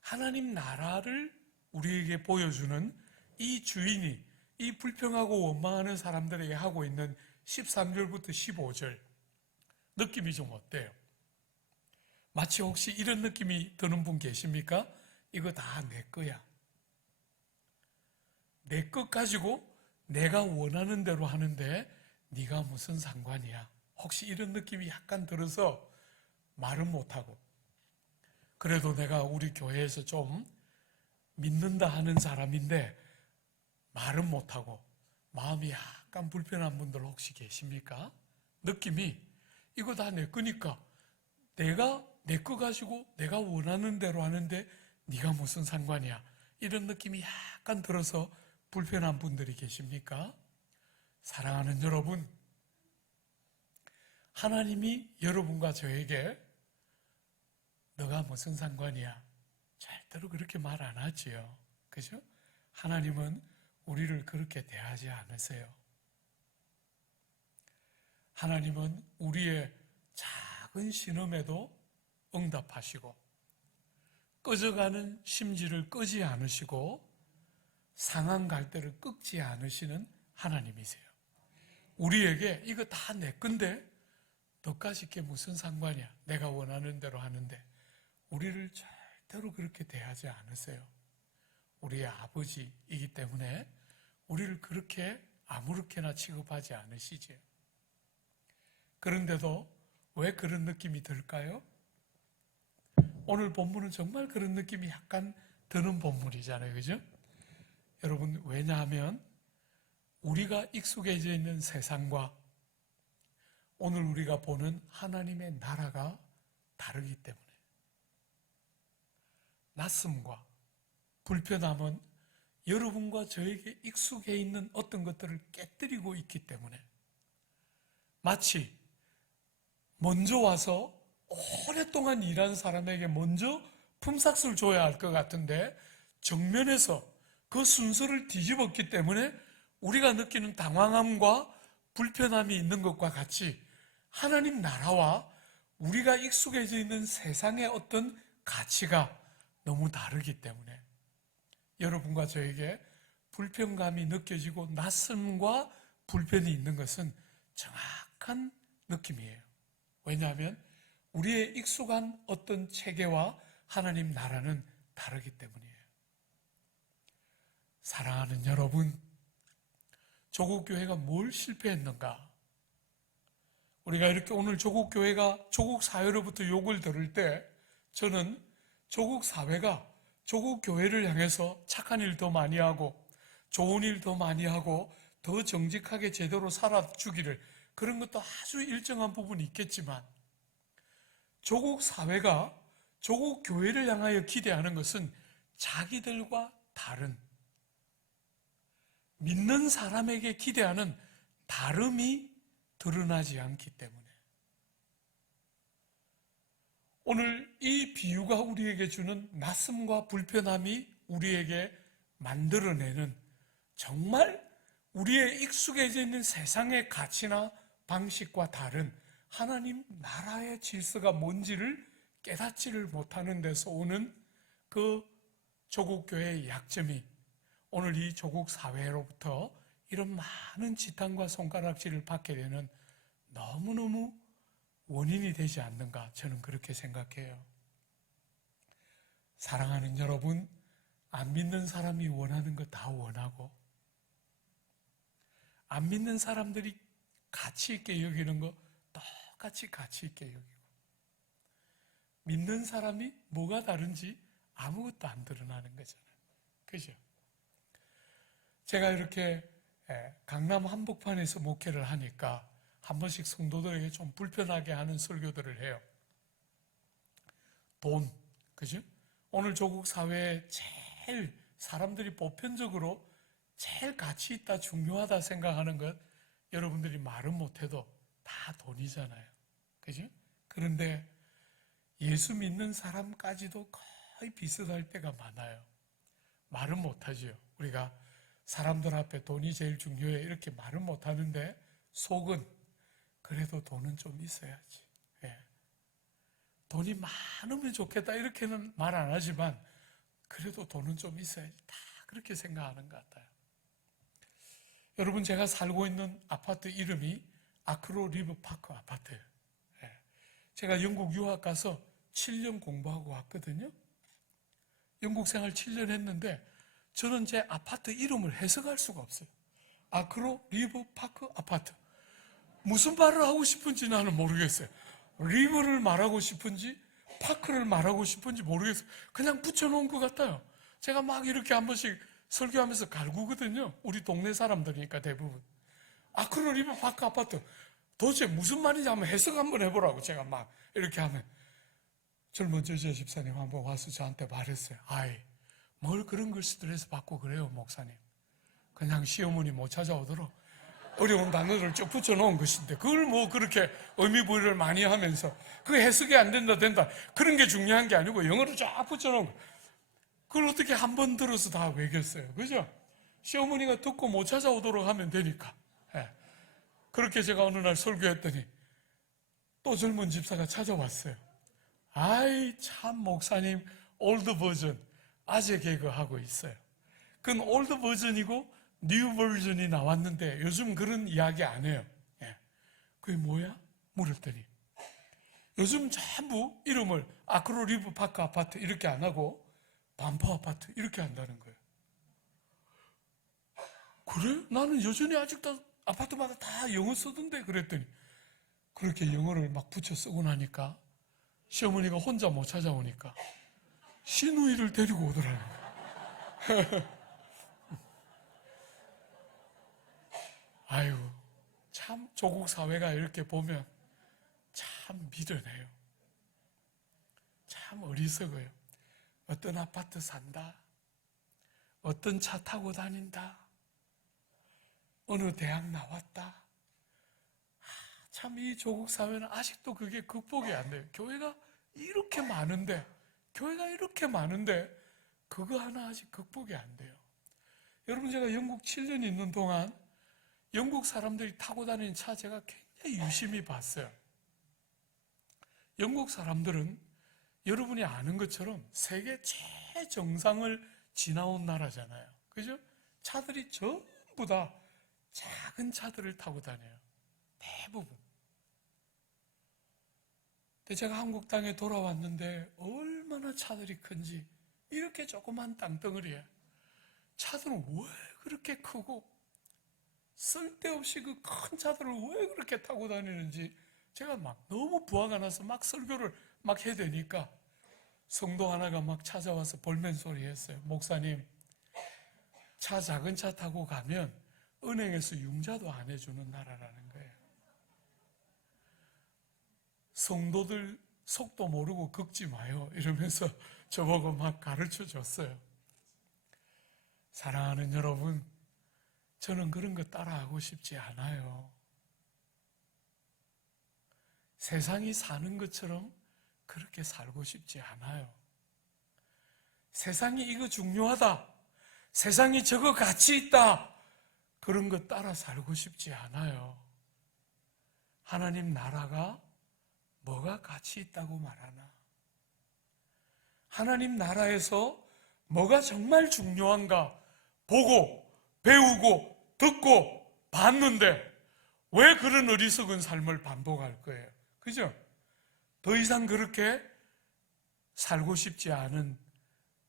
하나님 나라를 우리에게 보여주는 이 주인이 이 불평하고 원망하는 사람들에게 하고 있는 13절부터 15절 느낌이 좀 어때요? 마치 혹시 이런 느낌이 드는 분 계십니까? 이거 다 내 거야. 내 것 가지고 내가 원하는 대로 하는데 네가 무슨 상관이야? 혹시 이런 느낌이 약간 들어서 말은 못하고, 그래도 내가 우리 교회에서 좀 믿는다 하는 사람인데 말은 못하고 마음이 약간 불편한 분들 혹시 계십니까? 느낌이 이거 다 내 거니까 내가 내 거 가지고 내가 원하는 대로 하는데 네가 무슨 상관이야? 이런 느낌이 약간 들어서 불편한 분들이 계십니까? 사랑하는 여러분, 하나님이 여러분과 저에게 너가 무슨 상관이야? 절대로 그렇게 말 안 하지요. 그죠? 하나님은 우리를 그렇게 대하지 않으세요. 하나님은 우리의 작은 신음에도 응답하시고 꺼져가는 심지를 끄지 않으시고 상한 갈대를 꺾지 않으시는 하나님이세요. 우리에게 이거 다 내 건데 너까지 게 무슨 상관이야? 내가 원하는 대로 하는데 우리를 절대로 그렇게 대하지 않으세요. 우리의 아버지이기 때문에 우리를 그렇게 아무렇게나 취급하지 않으시지. 그런데도 왜 그런 느낌이 들까요? 오늘 본문은 정말 그런 느낌이 약간 드는 본문이잖아요. 그죠? 여러분, 왜냐하면 우리가 익숙해져 있는 세상과 오늘 우리가 보는 하나님의 나라가 다르기 때문에 낯섦과 불편함은 여러분과 저에게 익숙해 있는 어떤 것들을 깨뜨리고 있기 때문에 마치 먼저 와서 오랫동안 일한 사람에게 먼저 품삯을 줘야 할 것 같은데 정면에서 그 순서를 뒤집었기 때문에 우리가 느끼는 당황함과 불편함이 있는 것과 같이 하나님 나라와 우리가 익숙해져 있는 세상의 어떤 가치가 너무 다르기 때문에 여러분과 저에게 불편감이 느껴지고 낯섦과 불편이 있는 것은 정확한 느낌이에요. 왜냐하면 우리의 익숙한 어떤 체계와 하나님 나라는 다르기 때문이에요. 사랑하는 여러분, 조국 교회가 뭘 실패했는가? 우리가 이렇게 오늘 조국 교회가 조국 사회로부터 욕을 들을 때 저는 조국 사회가 조국 교회를 향해서 착한 일 더 많이 하고 좋은 일 더 많이 하고 더 정직하게 제대로 살아주기를, 그런 것도 아주 일정한 부분이 있겠지만 조국 사회가 조국 교회를 향하여 기대하는 것은 자기들과 다른, 믿는 사람에게 기대하는 다름이 드러나지 않기 때문에, 오늘 이 비유가 우리에게 주는 낯섦과 불편함이 우리에게 만들어내는 정말 우리의 익숙해져 있는 세상의 가치나 방식과 다른 하나님 나라의 질서가 뭔지를 깨닫지를 못하는 데서 오는 그 조국 교회의 약점이 오늘 이 조국 사회로부터 이런 많은 지탄과 손가락질을 받게 되는 너무너무 원인이 되지 않는가, 저는 그렇게 생각해요. 사랑하는 여러분, 안 믿는 사람이 원하는 거 다 원하고, 안 믿는 사람들이 가치 있게 여기는 거 똑같이 가치 있게 여기고, 믿는 사람이 뭐가 다른지 아무것도 안 드러나는 거잖아요. 그죠? 제가 이렇게 강남 한복판에서 목회를 하니까 한 번씩 성도들에게 좀 불편하게 하는 설교들을 해요. 돈, 그죠? 오늘 조국 사회에 제일 사람들이 보편적으로 제일 가치 있다, 중요하다 생각하는 것, 여러분들이 말은 못해도 다 돈이잖아요. 그죠? 그런데 예수 믿는 사람까지도 거의 비슷할 때가 많아요. 말은 못하죠. 우리가 사람들 앞에 돈이 제일 중요해 이렇게 말은 못하는데 속은 그래도 돈은 좀 있어야지. 예. 돈이 많으면 좋겠다 이렇게는 말 안 하지만 그래도 돈은 좀 있어야지, 다 그렇게 생각하는 것 같아요. 여러분, 제가 살고 있는 아파트 이름이 아크로 리브 파크 아파트예요. 예. 제가 영국 유학 가서 7년 공부하고 왔거든요. 영국 생활 7년 했는데 저는 제 아파트 이름을 해석할 수가 없어요. 아크로 리브 파크 아파트. 무슨 말을 하고 싶은지 나는 모르겠어요. 리브를 말하고 싶은지 파크를 말하고 싶은지 모르겠어요. 그냥 붙여놓은 것 같아요. 제가 막 이렇게 한 번씩 설교하면서 갈구거든요. 우리 동네 사람들이니까 대부분. 아크로 리브 파크 아파트. 도대체 무슨 말인지 한번 해석 한번 해보라고 제가 막 이렇게 하면, 젊은 저자 집사님 한번 와서 저한테 말했어요. 아이, 뭘 그런 걸 스트레스 받고 그래요, 목사님. 그냥 시어머니 못 찾아오도록 어려운 단어를 쭉 붙여놓은 것인데 그걸 뭐 그렇게 의미 부여를 많이 하면서 그 해석이 안 된다 그런 게 중요한 게 아니고 영어로 쫙 붙여놓은 거, 그걸 어떻게 한 번 들어서 다 외겼어요. 그죠? 시어머니가 듣고 못 찾아오도록 하면 되니까. 예. 그렇게 제가 어느 날 설교했더니 또 젊은 집사가 찾아왔어요. 아이, 참 목사님 올드 버전 아재 개그 하고 있어요. 그건 올드 버전이고 뉴 버전이 나왔는데 요즘 그런 이야기 안 해요. 예. 그게 뭐야? 물었더니 요즘 전부 이름을 아크로 리브 파크 아파트 이렇게 안 하고 반포 아파트 이렇게 한다는 거예요. 그래? 나는 여전히 아직도 아파트마다 다 영어 쓰던데 그랬더니, 그렇게 영어를 막 붙여 쓰고 나니까 시어머니가 혼자 못 찾아오니까 시누이를 데리고 오더라는 거예요. 아유, 참 조국 사회가 이렇게 보면 참 미련해요. 참 어리석어요. 어떤 아파트 산다, 어떤 차 타고 다닌다, 어느 대학 나왔다. 참 이 조국 사회는 아직도 그게 극복이 안 돼요. 교회가 이렇게 많은데 그거 하나 아직 극복이 안 돼요. 여러분, 제가 영국 7년 있는 동안 영국 사람들이 타고 다니는 차 제가 굉장히 유심히 봤어요. 영국 사람들은 여러분이 아는 것처럼 세계 최정상을 지나온 나라잖아요. 그죠? 차들이 전부 다 작은 차들을 타고 다녀요. 대부분. 근데 제가 한국 땅에 돌아왔는데 얼마나 차들이 큰지, 이렇게 조그만 땅덩어리에 차들은 왜 그렇게 크고 쓸데없이 그 큰 차들을 왜 그렇게 타고 다니는지 제가 막 너무 부화가 나서 막 설교를 막 해야 되니까 성도 하나가 막 찾아와서 볼멘 소리 했어요. 목사님, 차 작은 차 타고 가면 은행에서 융자도 안 해주는 나라라는 거예요. 성도들 속도 모르고 긁지 마요 이러면서 저보고 막 가르쳐 줬어요. 사랑하는 여러분, 저는 그런 거 따라하고 싶지 않아요. 세상이 사는 것처럼 그렇게 살고 싶지 않아요. 세상이 이거 중요하다, 세상이 저거 가치 있다, 그런 거 따라 살고 싶지 않아요. 하나님 나라가 뭐가 가치 있다고 말하나? 하나님 나라에서 뭐가 정말 중요한가 보고 배우고 듣고 봤는데 왜 그런 어리석은 삶을 반복할 거예요? 그죠? 더 이상 그렇게 살고 싶지 않은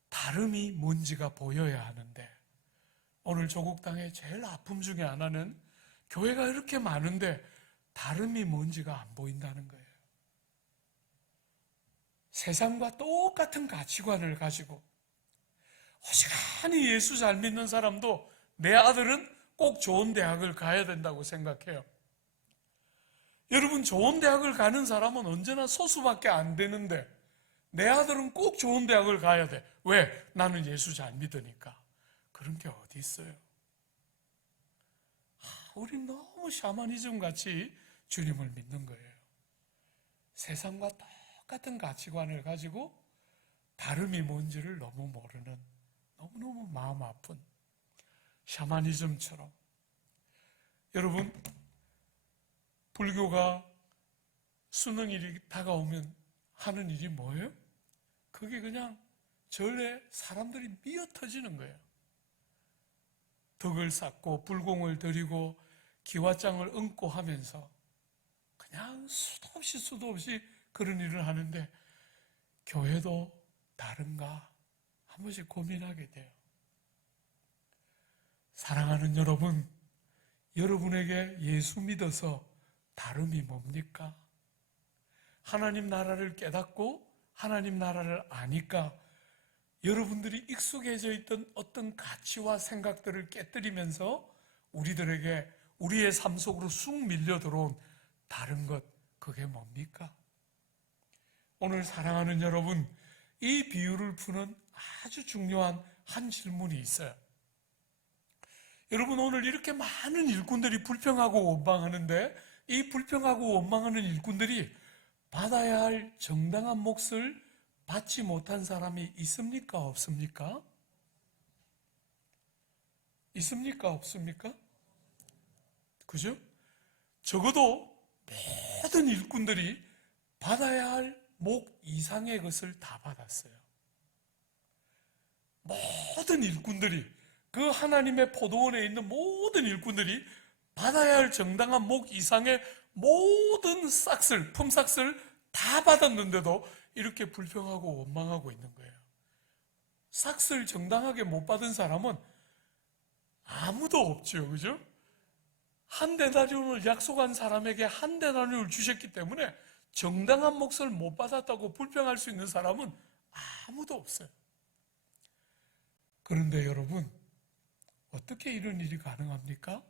다름이 뭔지가 보여야 하는데, 오늘 조국 땅의 제일 아픔 중에 하나는 교회가 이렇게 많은데 다름이 뭔지가 안 보인다는 거예요. 세상과 똑같은 가치관을 가지고 어지간히 예수 잘 믿는 사람도 내 아들은 꼭 좋은 대학을 가야 된다고 생각해요. 여러분, 좋은 대학을 가는 사람은 언제나 소수밖에 안 되는데 내 아들은 꼭 좋은 대학을 가야 돼. 왜? 나는 예수 잘 믿으니까. 그런 게 어디 있어요? 우린 너무 샤머니즘 같이 주님을 믿는 거예요. 세상과 똑같은 가치관을 가지고 다름이 뭔지를 너무 모르는, 너무너무 마음 아픈 샤머니즘처럼. 여러분, 불교가 수능일이 다가오면 하는 일이 뭐예요? 그게 그냥 절에 사람들이 미어 터지는 거예요. 덕을 쌓고 불공을 드리고 기와장을 얹고 하면서 그냥 수도 없이 그런 일을 하는데, 교회도 다른가 한 번씩 고민하게 돼요. 사랑하는 여러분, 여러분에게 예수 믿어서 다름이 뭡니까? 하나님 나라를 깨닫고 하나님 나라를 아니까 여러분들이 익숙해져 있던 어떤 가치와 생각들을 깨뜨리면서 우리들에게 우리의 삶 속으로 쑥 밀려 들어온 다른 것, 그게 뭡니까? 오늘 사랑하는 여러분, 이 비유를 푸는 아주 중요한 한 질문이 있어요. 여러분, 오늘 이렇게 많은 일꾼들이 불평하고 원망하는데 이 불평하고 원망하는 일꾼들이 받아야 할 정당한 몫을 받지 못한 사람이 있습니까? 없습니까? 있습니까? 없습니까? 그죠? 적어도 모든 일꾼들이 받아야 할 목 이상의 것을 다 받았어요. 모든 일꾼들이, 그 하나님의 포도원에 있는 모든 일꾼들이 받아야 할 정당한 목 이상의 모든 싹쓸, 품삯을 다 받았는데도 이렇게 불평하고 원망하고 있는 거예요. 싹쓸 정당하게 못 받은 사람은 아무도 없죠. 그죠? 한 데나리온을 약속한 사람에게 한 데나리온을 주셨기 때문에 정당한 몫을 못 받았다고 불평할 수 있는 사람은 아무도 없어요. 그런데 여러분, 어떻게 이런 일이 가능합니까?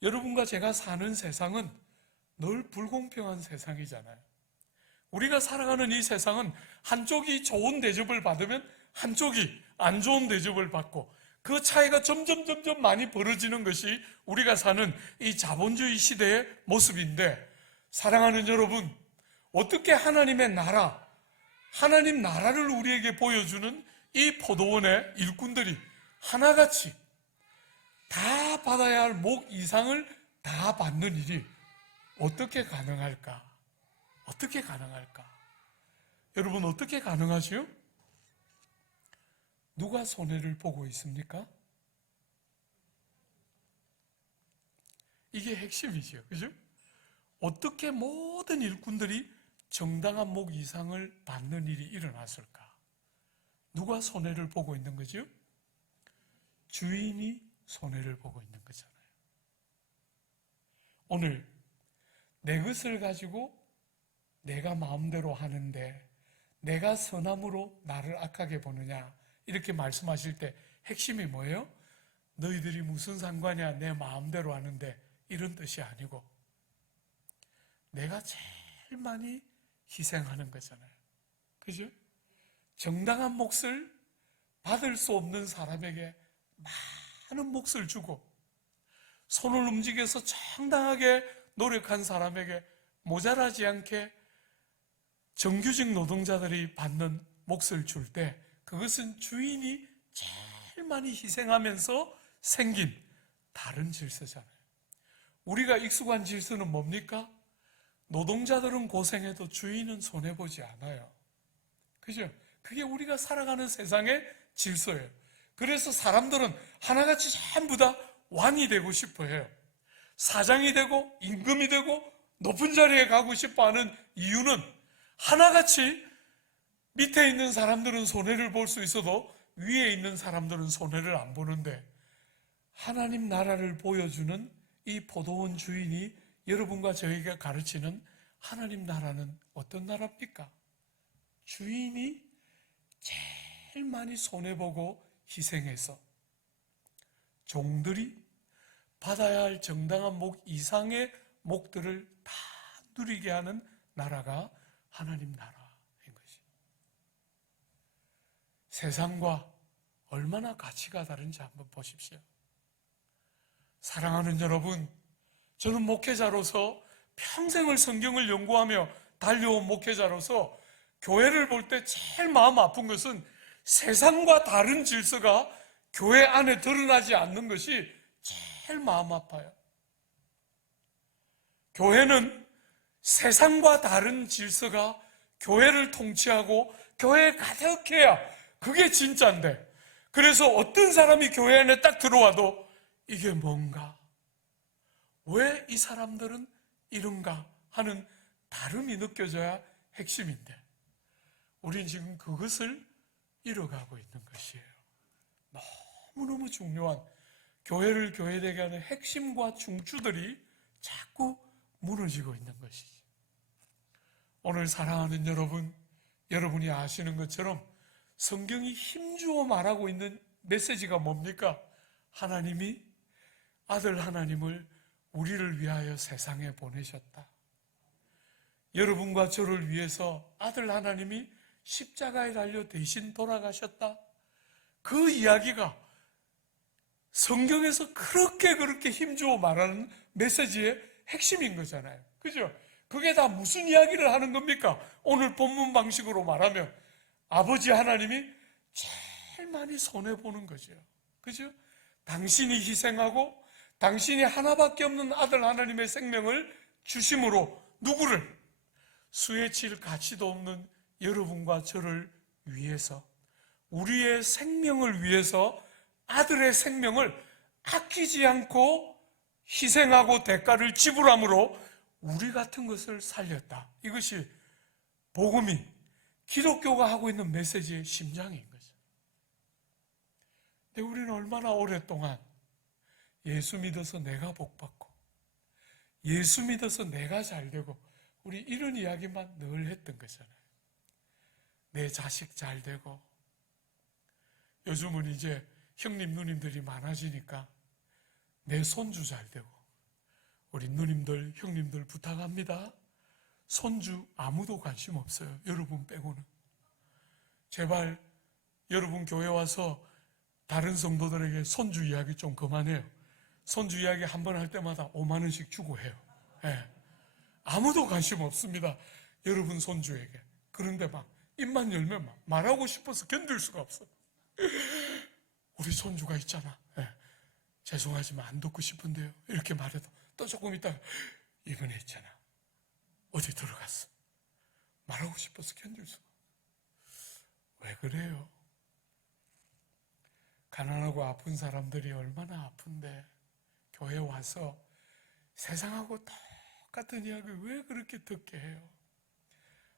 여러분과 제가 사는 세상은 늘 불공평한 세상이잖아요. 우리가 살아가는 이 세상은 한쪽이 좋은 대접을 받으면 한쪽이 안 좋은 대접을 받고, 그 차이가 점점 많이 벌어지는 것이 우리가 사는 이 자본주의 시대의 모습인데, 사랑하는 여러분, 어떻게 하나님의 나라, 하나님 나라를 우리에게 보여주는 이 포도원의 일꾼들이 하나같이 다 받아야 할 목 이상을 다 받는 일이 어떻게 가능할까? 어떻게 가능할까? 여러분, 어떻게 가능하죠? 누가 손해를 보고 있습니까? 이게 핵심이죠. 그죠? 어떻게 모든 일꾼들이 정당한 목 이상을 받는 일이 일어났을까? 누가 손해를 보고 있는 거죠? 주인이 손해를 보고 있는 거잖아요. 오늘 내 것을 가지고 내가 마음대로 하는데 내가 선함으로 나를 악하게 보느냐, 이렇게 말씀하실 때 핵심이 뭐예요? 너희들이 무슨 상관이야, 내 마음대로 하는데, 이런 뜻이 아니고 내가 제일 많이 희생하는 거잖아요. 그죠? 정당한 몫을 받을 수 없는 사람에게 많은 몫을 주고, 손을 움직여서 정당하게 노력한 사람에게 모자라지 않게 정규직 노동자들이 받는 몫을 줄 때, 그것은 주인이 제일 많이 희생하면서 생긴 다른 질서잖아요. 우리가 익숙한 질서는 뭡니까? 노동자들은 고생해도 주인은 손해보지 않아요. 그죠? 그게 우리가 살아가는 세상의 질서예요. 그래서 사람들은 하나같이 전부 다 왕이 되고 싶어 해요. 사장이 되고 임금이 되고 높은 자리에 가고 싶어 하는 이유는 하나같이 밑에 있는 사람들은 손해를 볼 수 있어도 위에 있는 사람들은 손해를 안 보는데, 하나님 나라를 보여주는 이 포도원 주인이 여러분과 저에게 가르치는 하나님 나라는 어떤 나라입니까? 주인이 제일 많이 손해보고 희생해서 종들이 받아야 할 정당한 목 이상의 목들을 다 누리게 하는 나라가 하나님 나라인 것이. 세상과 얼마나 가치가 다른지 한번 보십시오. 사랑하는 여러분, 저는 목회자로서 평생을 성경을 연구하며 달려온 목회자로서 교회를 볼 때 제일 마음 아픈 것은 세상과 다른 질서가 교회 안에 드러나지 않는 것이 제일 마음 아파요. 교회는 세상과 다른 질서가 교회를 통치하고 교회에 가득해야 그게 진짜인데, 그래서 어떤 사람이 교회 안에 딱 들어와도 이게 뭔가, 왜 이 사람들은 이런가 하는 다름이 느껴져야 핵심인데, 우린 지금 그것을 잃어가고 있는 것이에요. 너무너무 중요한 교회를 교회되게 하는 핵심과 중추들이 자꾸 무너지고 있는 것이죠. 오늘 사랑하는 여러분, 여러분이 아시는 것처럼 성경이 힘주어 말하고 있는 메시지가 뭡니까? 하나님이 아들 하나님을 우리를 위하여 세상에 보내셨다. 여러분과 저를 위해서 아들 하나님이 십자가에 달려 대신 돌아가셨다. 그 이야기가 성경에서 그렇게 힘주어 말하는 메시지의 핵심인 거잖아요. 그죠? 그게 다 무슨 이야기를 하는 겁니까? 오늘 본문 방식으로 말하면 아버지 하나님이 제일 많이 손해보는 거죠. 그죠? 당신이 희생하고 당신이 하나밖에 없는 아들 하나님의 생명을 주심으로 누구를? 수에 칠 가치도 없는 여러분과 저를 위해서, 우리의 생명을 위해서 아들의 생명을 아끼지 않고 희생하고 대가를 지불함으로 우리 같은 것을 살렸다. 이것이 복음이, 기독교가 하고 있는 메시지의 심장인 거죠. 근데 우리는 얼마나 오랫동안 예수 믿어서 내가 복받고 예수 믿어서 내가 잘되고 우리 이런 이야기만 늘 했던 거잖아요. 내 자식 잘되고, 요즘은 이제 형님 누님들이 많아지니까 내 손주 잘되고, 우리 누님들 형님들 부탁합니다. 손주 아무도 관심 없어요. 여러분 빼고는. 제발 여러분 교회 와서 다른 성도들에게 손주 이야기 좀 그만해요. 손주 이야기 한 번 할 때마다 5만 원씩 주고 해요. 네. 아무도 관심 없습니다. 여러분 손주에게. 그런데 막 입만 열면 막 말하고 싶어서 견딜 수가 없어. 우리 손주가 있잖아. 네. 죄송하지만 안 듣고 싶은데요. 이렇게 말해도 또 조금 있다가 이번에 있잖아. 어디 들어갔어. 말하고 싶어서 견딜 수가. 왜 그래요? 가난하고 아픈 사람들이 얼마나 아픈데 교회 와서 세상하고 똑같은 이야기 왜 그렇게 듣게 해요?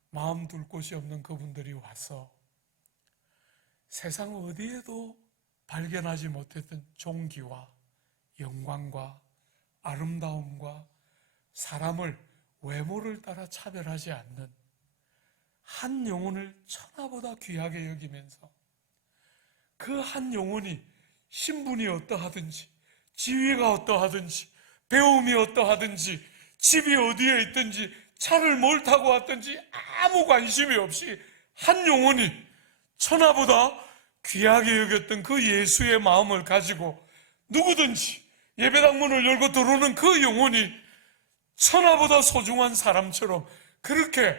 마음 둘 곳이 없는 그분들이 와서 세상 어디에도 발견하지 못했던 종기와 영광과 아름다움과 사람을 외모를 따라 차별하지 않는 한 영혼을 천하보다 귀하게 여기면서 그 한 영혼이 신분이 어떠하든지 지위가 어떠하든지 배움이 어떠하든지 집이 어디에 있든지 차를 뭘 타고 왔든지 아무 관심이 없이 한 영혼이 천하보다 귀하게 여겼던 그 예수의 마음을 가지고 누구든지 예배당 문을 열고 들어오는 그 영혼이 천하보다 소중한 사람처럼 그렇게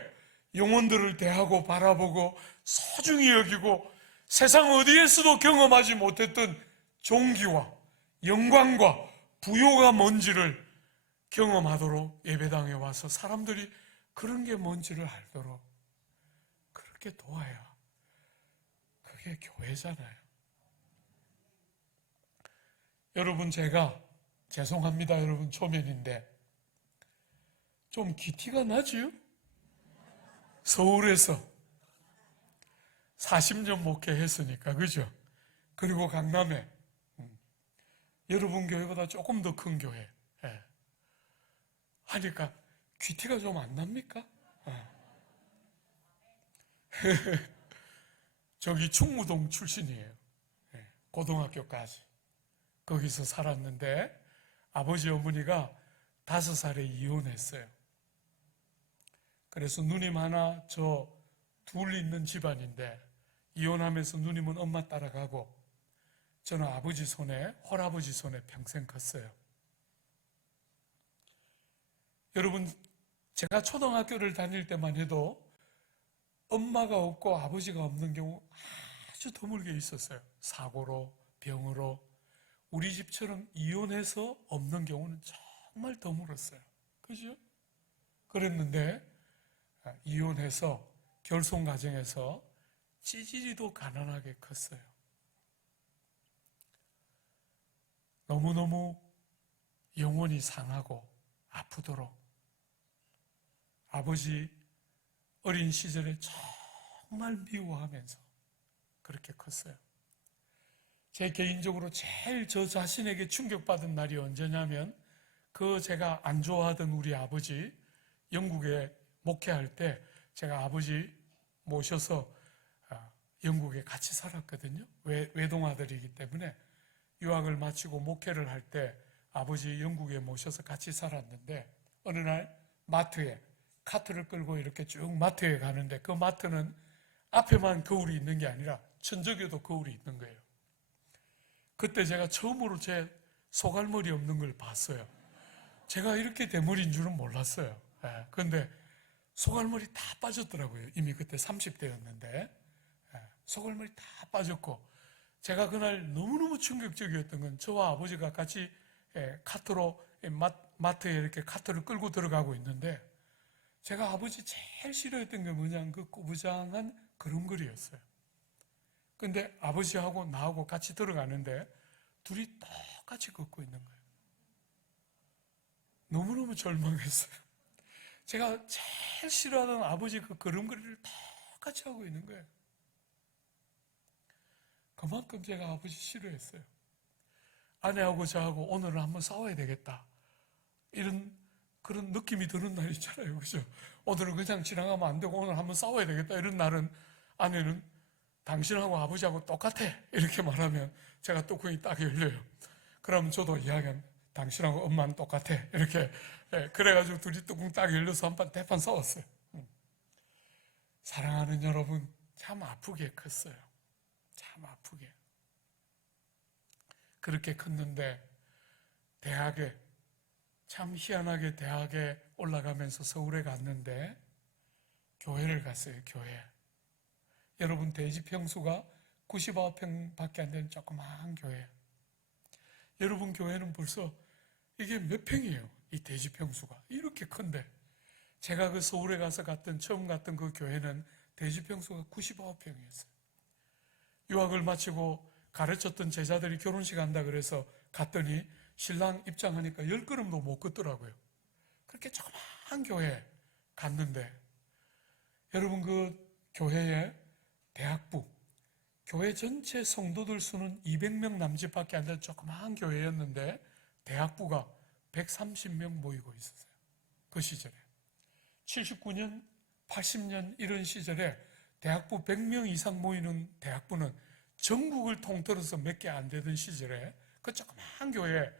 영혼들을 대하고 바라보고 소중히 여기고 세상 어디에서도 경험하지 못했던 존귀와 영광과 부요가 뭔지를 경험하도록 예배당에 와서 사람들이 그런 게 뭔지를 알도록 그렇게 도와야 그게 교회잖아요. 여러분, 제가 죄송합니다. 여러분, 초면인데 좀 기티가 나지요? 서울에서 40년 목회했으니까, 그죠? 그리고 강남에 여러분 교회보다 조금 더 큰 교회 하니까 귀티가 좀 안 납니까? 저기 충무동 출신이에요. 고등학교까지 거기서 살았는데 아버지 어머니가 5살에 이혼했어요. 그래서 누님 하나 저 둘 있는 집안인데 이혼하면서 누님은 엄마 따라가고 저는 아버지 손에 홀아버지 손에 평생 컸어요. 여러분, 제가 초등학교를 다닐 때만 해도 엄마가 없고 아버지가 없는 경우 아주 드물게 있었어요. 사고로, 병으로. 우리 집처럼 이혼해서 없는 경우는 정말 드물었어요. 그죠? 그랬는데 이혼해서 결손 가정에서 찌질이도 가난하게 컸어요. 너무너무 영혼이 상하고 아프도록 아버지 어린 시절에 정말 미워하면서 그렇게 컸어요. 제 개인적으로 제일 저 자신에게 충격받은 날이 언제냐면 그 제가 안 좋아하던 우리 아버지 영국에 목회할 때 제가 아버지 모셔서 영국에 같이 살았거든요. 외동아들이기 때문에 유학을 마치고 목회를 할 때 아버지 영국에 모셔서 같이 살았는데 어느 날 마트에 카트를 끌고 이렇게 쭉 마트에 가는데 그 마트는 앞에만 거울이 있는 게 아니라 천적에도 거울이 있는 거예요. 그때 제가 처음으로 제 소갈머리 없는 걸 봤어요. 제가 이렇게 대머리인 줄은 몰랐어요. 그런데 소갈머리 다 빠졌더라고요. 이미 그때 30대였는데 소갈머리 다 빠졌고 제가 그날 너무너무 충격적이었던 건 저와 아버지가 같이 카트로 마트에 이렇게 카트를 끌고 들어가고 있는데 제가 아버지 제일 싫어했던 게 뭐냐면 그 꾸부장한 걸음걸이였어요. 근데 아버지하고 나하고 같이 들어가는데 둘이 똑같이 걷고 있는 거예요. 너무너무 절망했어요. 제가 제일 싫어하던 아버지 그 걸음걸이를 똑같이 하고 있는 거예요. 그만큼 제가 아버지 싫어했어요. 아내하고 저하고 오늘은 한번 싸워야 되겠다. 그런 느낌이 드는 날 있잖아요. 그죠? 오늘은 그냥 지나가면 안 되고 오늘 한번 싸워야 되겠다. 이런 날은 아내는 당신하고 아버지하고 똑같아. 이렇게 말하면 제가 뚜껑이 딱 열려요. 그러면 저도 이야기합니다. 당신하고 엄마는 똑같아. 이렇게. 그래가지고 둘이 뚜껑 딱 열려서 한판 대판 싸웠어요. 사랑하는 여러분, 참 아프게 컸어요. 참 아프게. 그렇게 컸는데 대학에 참 희한하게 대학에 올라가면서 서울에 갔는데 교회를 갔어요. 교회. 여러분 대지평수가 99평밖에 안 되는 조그마한 교회. 여러분 교회는 벌써 이게 몇 평이에요? 이 대지평수가 이렇게 큰데 제가 그 서울에 가서 처음 갔던 그 교회는 대지평수가 99평이었어요. 유학을 마치고 가르쳤던 제자들이 결혼식 한다 그래서 갔더니 신랑 입장하니까 10걸음도 못 걷더라고요. 그렇게 조그마한 교회에 갔는데, 여러분 그 교회에 대학부, 교회 전체 성도들 수는 200명 남짓밖에 안 되는 조그마한 교회였는데 대학부가 130명 모이고 있었어요. 그 시절에 79년, 80년 이런 시절에 대학부 100명 이상 모이는 대학부는 전국을 통틀어서 몇 개 안 되던 시절에 그 조그마한 교회에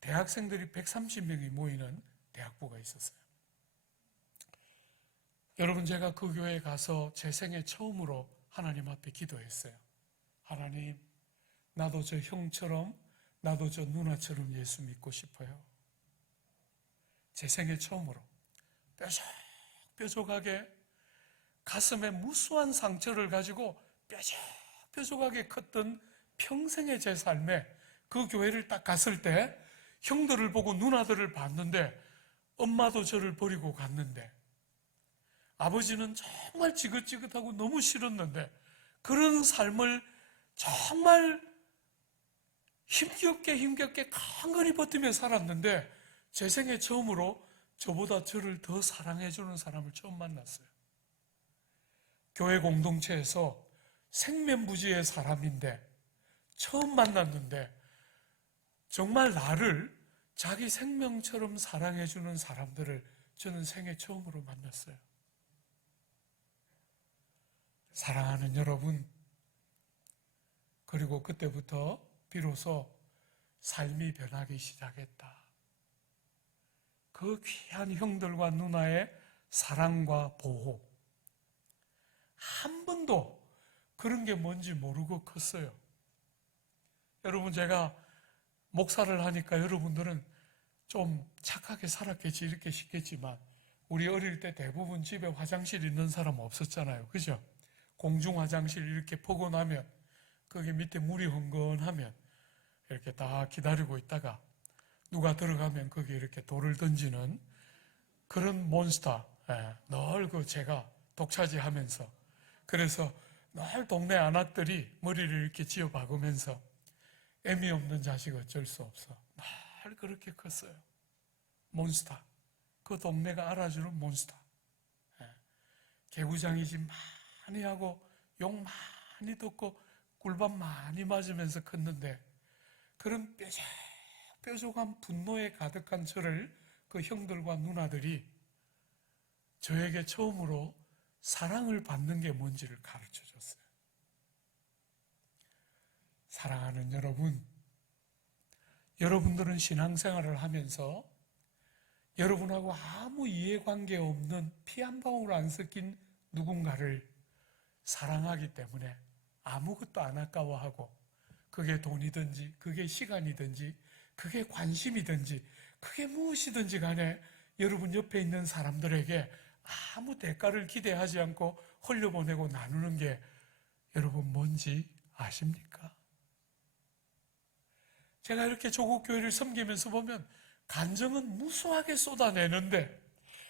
대학생들이 130명이 모이는 대학부가 있었어요. 여러분, 제가 그 교회에 가서 제 생애 처음으로 하나님 앞에 기도했어요. 하나님, 나도 저 형처럼, 나도 저 누나처럼 예수 믿고 싶어요. 제 생애 처음으로 뾰족뾰족하게 가슴에 무수한 상처를 가지고 뾰족뾰족하게 컸던 평생의 제 삶에 그 교회를 딱 갔을 때 형들을 보고 누나들을 봤는데 엄마도 저를 버리고 갔는데 아버지는 정말 지긋지긋하고 너무 싫었는데 그런 삶을 정말 힘겹게 강건히 버티며 살았는데 제 생애 처음으로 저보다 저를 더 사랑해주는 사람을 처음 만났어요. 교회 공동체에서 생면부지의 사람인데 처음 만났는데 정말 나를 자기 생명처럼 사랑해주는 사람들을 저는 생애 처음으로 만났어요. 사랑하는 여러분, 그리고 그때부터 비로소 삶이 변하기 시작했다. 그 귀한 형들과 누나의 사랑과 보호, 한 번도 그런 게 뭔지 모르고 컸어요. 여러분, 제가 목사를 하니까 여러분들은 좀 착하게 살았겠지 이렇게 싶겠지만 우리 어릴 때 대부분 집에 화장실 있는 사람 없었잖아요. 그죠? 공중 화장실 이렇게 보고 나면 거기 밑에 물이 흥건하면 이렇게 다 기다리고 있다가 누가 들어가면 거기 이렇게 돌을 던지는 그런 몬스터, 늘 그 제가 독차지하면서 그래서 늘 동네 아낙들이 머리를 이렇게 지어 박으면서 애미 없는 자식 어쩔 수 없어. 늘 그렇게 컸어요. 몬스터. 그 동네가 알아주는 몬스터. 개구장이집 많이 하고 욕 많이 듣고 꿀밤 많이 맞으면서 컸는데 그런 뾰족한 분노에 가득한 저를 그 형들과 누나들이 저에게 처음으로 사랑을 받는 게 뭔지를 가르쳐 줬어요. 사랑하는 여러분, 여러분들은 신앙생활을 하면서 여러분하고 아무 이해관계 없는 피 한 방울 안 섞인 누군가를 사랑하기 때문에 아무것도 안 아까워하고 그게 돈이든지 그게 시간이든지 그게 관심이든지 그게 무엇이든지 간에 여러분 옆에 있는 사람들에게 아무 대가를 기대하지 않고 흘려보내고 나누는 게 여러분 뭔지 아십니까? 제가 이렇게 조국 교회를 섬기면서 보면 간정은 무수하게 쏟아내는데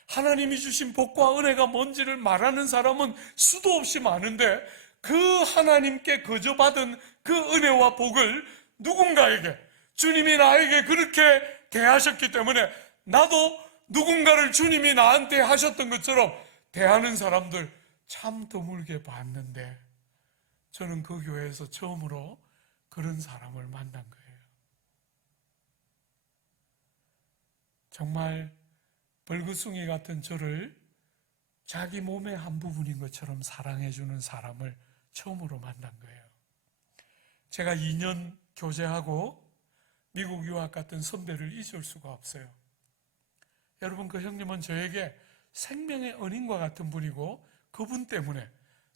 하나님이 주신 복과 은혜가 뭔지를 말하는 사람은 수도 없이 많은데 그 하나님께 거저 받은 그 은혜와 복을 누군가에게 주님이 나에게 그렇게 대하셨기 때문에 나도 누군가를 주님이 나한테 하셨던 것처럼 대하는 사람들 참 드물게 봤는데 저는 그 교회에서 처음으로 그런 사람을 만난 거예요. 정말 벌거숭이 같은 저를 자기 몸의 한 부분인 것처럼 사랑해주는 사람을 처음으로 만난 거예요. 제가 2년 교제하고 미국 유학 갔던 선배를 잊을 수가 없어요. 여러분, 그 형님은 저에게 생명의 은인과 같은 분이고 그분 때문에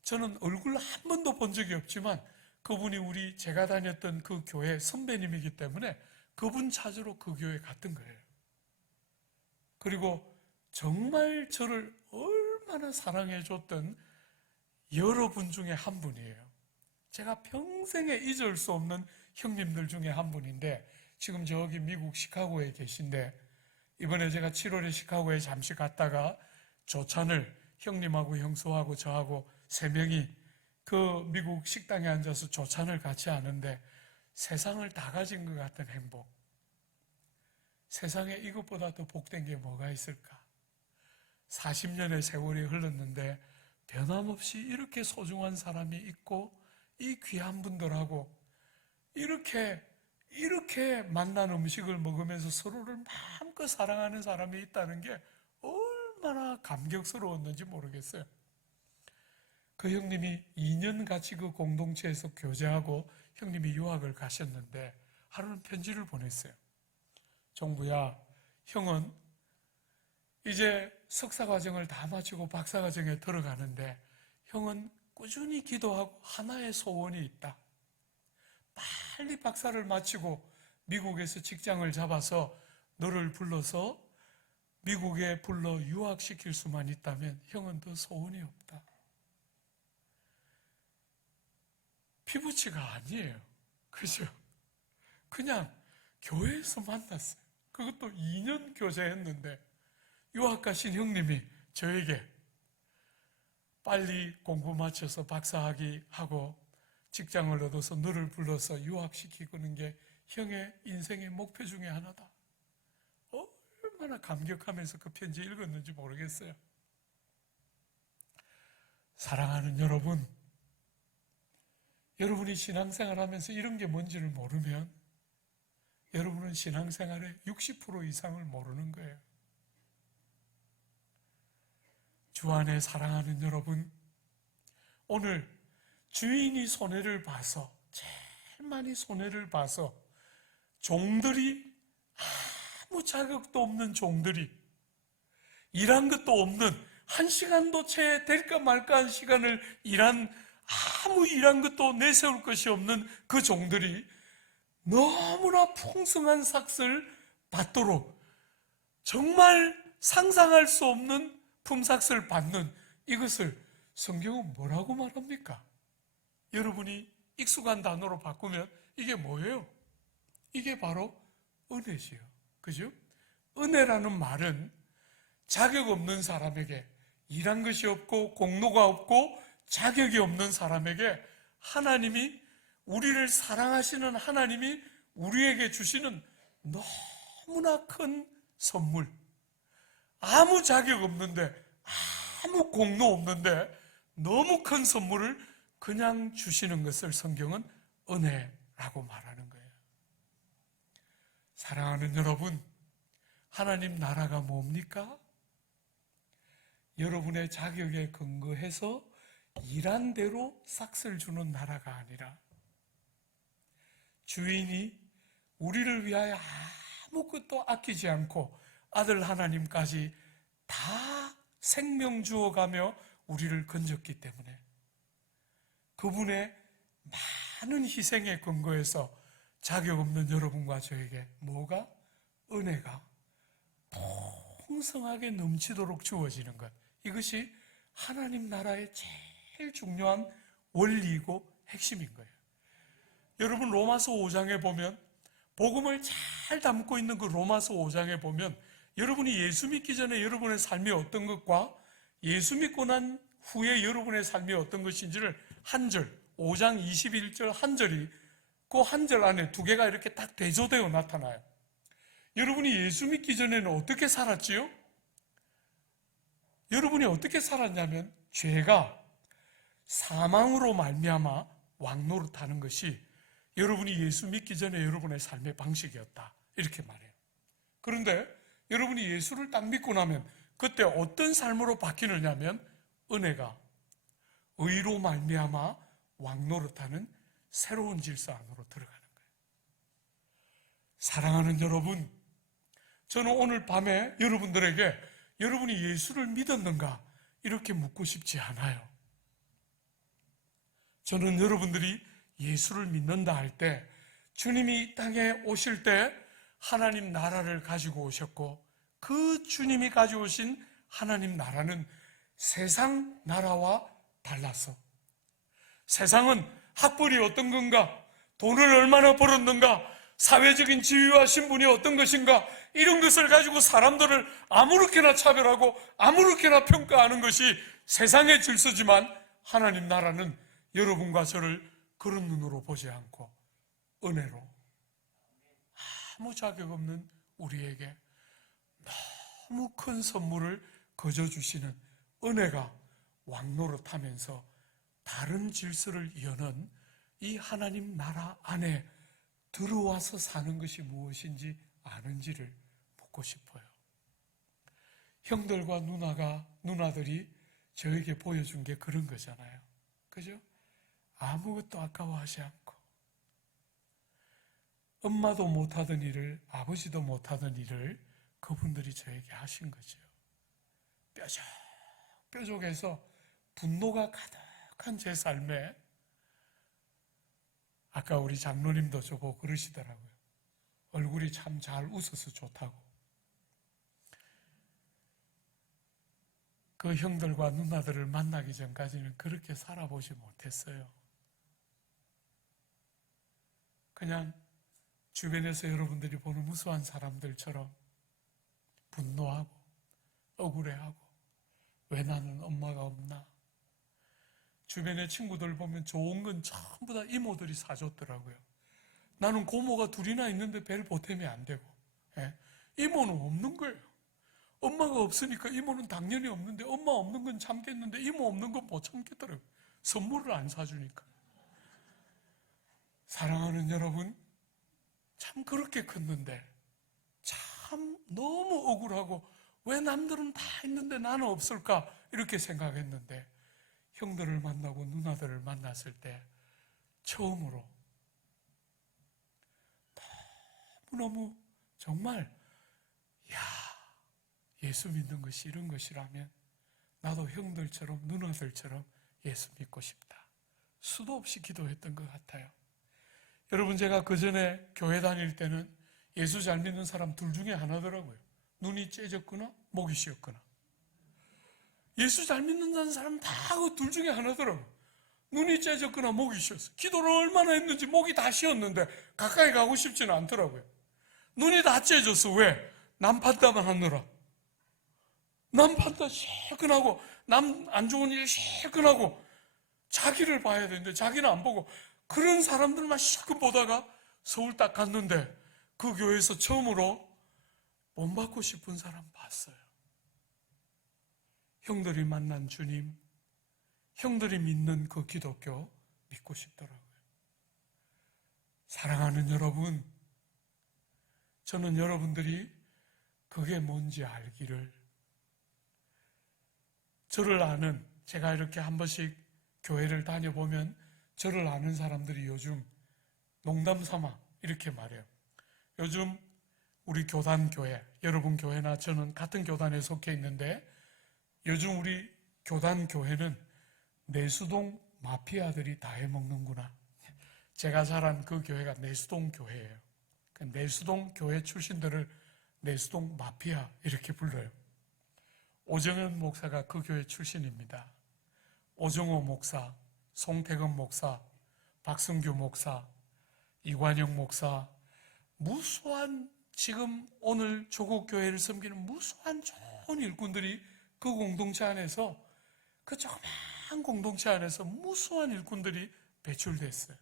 저는 얼굴 한 번도 본 적이 없지만 그분이 제가 다녔던 그 교회 선배님이기 때문에 그분 찾으러 그 교회 갔던 거예요. 그리고 정말 저를 얼마나 사랑해줬던 여러분 중에 한 분이에요. 제가 평생에 잊을 수 없는 형님들 중에 한 분인데 지금 저기 미국 시카고에 계신데 이번에 제가 7월에 시카고에 잠시 갔다가 조찬을 형님하고 형수하고 저하고 3명이 그 미국 식당에 앉아서 조찬을 같이 하는데 세상을 다 가진 것 같은 행복. 세상에 이것보다 더 복된 게 뭐가 있을까? 40년의 세월이 흘렀는데 변함없이 이렇게 소중한 사람이 있고 이 귀한 분들하고 이렇게 만난 음식을 먹으면서 서로를 마음껏 사랑하는 사람이 있다는 게 얼마나 감격스러웠는지 모르겠어요. 그 형님이 2년 같이 그 공동체에서 교제하고 형님이 유학을 가셨는데 하루는 편지를 보냈어요. 정부야, 형은 이제 석사과정을 다 마치고 박사과정에 들어가는데 형은 꾸준히 기도하고 하나의 소원이 있다. 빨리 박사를 마치고 미국에서 직장을 잡아서 너를 불러서 미국에 불러 유학시킬 수만 있다면 형은 더 소원이 없다. 피부치가 아니에요. 그죠? 그냥 교회에서 만났어요. 그것도 2년 교제했는데 유학 가신 형님이 저에게 빨리 공부 마쳐서 박사학위 하고 직장을 얻어서 너를 불러서 유학시키는 게 형의 인생의 목표 중에 하나다. 얼마나 감격하면서 그 편지 읽었는지 모르겠어요. 사랑하는 여러분, 여러분이 신앙생활 하면서 이런 게 뭔지를 모르면 여러분은 신앙생활의 60% 이상을 모르는 거예요. 주 안에 사랑하는 여러분, 오늘 주인이 손해를 봐서, 제일 많이 손해를 봐서 종들이, 아무 자격도 없는 종들이, 일한 것도 없는, 한 시간도 채 될까 말까 한 시간을 아무 일한 것도 내세울 것이 없는 그 종들이 너무나 풍성한 삭을 받도록 정말 상상할 수 없는 품삯을 받는 이것을 성경은 뭐라고 말합니까? 여러분이 익숙한 단어로 바꾸면 이게 뭐예요? 이게 바로 은혜지요. 그죠? 은혜라는 말은 자격 없는 사람에게, 일한 것이 없고 공로가 없고 자격이 없는 사람에게 하나님이, 우리를 사랑하시는 하나님이 우리에게 주시는 너무나 큰 선물, 아무 자격 없는데, 아무 공로 없는데 너무 큰 선물을 그냥 주시는 것을 성경은 은혜라고 말하는 거예요. 사랑하는 여러분, 하나님 나라가 뭡니까? 여러분의 자격에 근거해서 일한 대로 삭을 주는 나라가 아니라 주인이 우리를 위하여 아무것도 아끼지 않고 아들 하나님까지 다 생명 주어가며 우리를 건졌기 때문에 그분의 많은 희생에 근거해서 자격 없는 여러분과 저에게 뭐가? 은혜가 풍성하게 넘치도록 주어지는 것. 이것이 하나님 나라의 제일 중요한 원리이고 핵심인 거예요. 여러분 로마서 5장에 보면, 복음을 잘 담고 있는 그 로마서 5장에 보면 여러분이 예수 믿기 전에 여러분의 삶이 어떤 것과 예수 믿고 난 후에 여러분의 삶이 어떤 것인지를 한 절, 5장 21절 한 절이, 그 한 절 안에 두 개가 이렇게 딱 대조되어 나타나요. 여러분이 예수 믿기 전에는 어떻게 살았지요? 여러분이 어떻게 살았냐면 죄가 사망으로 말미암아 왕노릇하는 것이 여러분이 예수 믿기 전에 여러분의 삶의 방식이었다, 이렇게 말해요. 그런데 여러분이 예수를 딱 믿고 나면 그때 어떤 삶으로 바뀌느냐면 은혜가 의로 말미암아 왕노릇하는 새로운 질서 안으로 들어가는 거예요. 사랑하는 여러분, 저는 오늘 밤에 여러분들에게 여러분이 예수를 믿었는가 이렇게 묻고 싶지 않아요. 저는 여러분들이 예수를 믿는다 할 때 주님이 이 땅에 오실 때 하나님 나라를 가지고 오셨고, 그 주님이 가져오신 하나님 나라는 세상 나라와 달라서, 세상은 학벌이 어떤 건가, 돈을 얼마나 벌었는가, 사회적인 지위와 신분이 어떤 것인가, 이런 것을 가지고 사람들을 아무렇게나 차별하고 아무렇게나 평가하는 것이 세상의 질서지만, 하나님 나라는 여러분과 저를 그런 눈으로 보지 않고 은혜로, 아무 자격 없는 우리에게 너무 큰 선물을 거저 주시는 은혜가 왕노릇하면서 다른 질서를 여는 이 하나님 나라 안에 들어와서 사는 것이 무엇인지 아는지를 묻고 싶어요. 형들과 누나들이 저에게 보여준 게 그런 거잖아요. 그죠? 아무것도 아까워하지 않고 엄마도 못하던 일을, 아버지도 못하던 일을 그분들이 저에게 하신 거죠. 뾰족해서 분노가 가득한 제 삶에, 아까 우리 장로님도 저보고 그러시더라고요. 얼굴이 참 잘 웃어서 좋다고. 그 형들과 누나들을 만나기 전까지는 그렇게 살아보지 못했어요. 그냥 주변에서 여러분들이 보는 무수한 사람들처럼 분노하고 억울해하고 왜 나는 엄마가 없나. 주변의 친구들 보면 좋은 건 전부 다 이모들이 사줬더라고요. 나는 고모가 둘이나 있는데 별 보탬이 안 되고, 이모는 없는 거예요. 엄마가 없으니까 이모는 당연히 없는데, 엄마 없는 건 참겠는데 이모 없는 건 못 참겠더라고요. 선물을 안 사주니까. 사랑하는 여러분, 참 그렇게 컸는데 참 너무 억울하고 왜 남들은 다 있는데 나는 없을까 이렇게 생각했는데, 형들을 만나고 누나들을 만났을 때 처음으로 너무너무 정말 예수 믿는 것이 이런 것이라면 나도 형들처럼 누나들처럼 예수 믿고 싶다. 수도 없이 기도했던 것 같아요. 여러분, 제가 그 전에 교회 다닐 때는 예수 잘 믿는 사람 둘 중에 하나더라고요. 눈이 째졌거나 목이 쉬었거나. 예수 잘 믿는다는 사람 다 그 둘 중에 하나더라고요. 눈이 째졌거나 목이 쉬었어. 기도를 얼마나 했는지 목이 다 쉬었는데 가까이 가고 싶지는 않더라고요. 눈이 다 째졌어. 왜? 남 판단만 하느라. 남 판단 실컷하고 남 안 좋은 일 실컷하고 자기를 봐야 되는데 자기는 안 보고 그런 사람들만 실컷 보다가 서울 딱 갔는데 그 교회에서 처음으로 본받고 싶은 사람 봤어요. 형들이 만난 주님, 형들이 믿는 그 기독교 믿고 싶더라고요. 사랑하는 여러분, 저는 여러분들이 그게 뭔지 알기를, 저를 아는, 제가 이렇게 한 번씩 교회를 다녀보면 저를 아는 사람들이 요즘 농담 삼아 이렇게 말해요. 요즘 우리 교단교회, 여러분 교회나 저는 같은 교단에 속해 있는데 요즘 우리 교단교회는 내수동 마피아들이 다 해먹는구나. 제가 자란 그 교회가 내수동 교회예요. 그 내수동 교회 출신들을 내수동 마피아 이렇게 불러요. 오정현 목사가 그 교회 출신입니다. 오정호 목사, 송태근 목사, 박승규 목사, 이관영 목사, 무수한 지금 오늘 조국교회를 섬기는 무수한 좋은 일꾼들이 그 공동체 안에서, 그 조그만 공동체 안에서 무수한 일꾼들이 배출됐어요.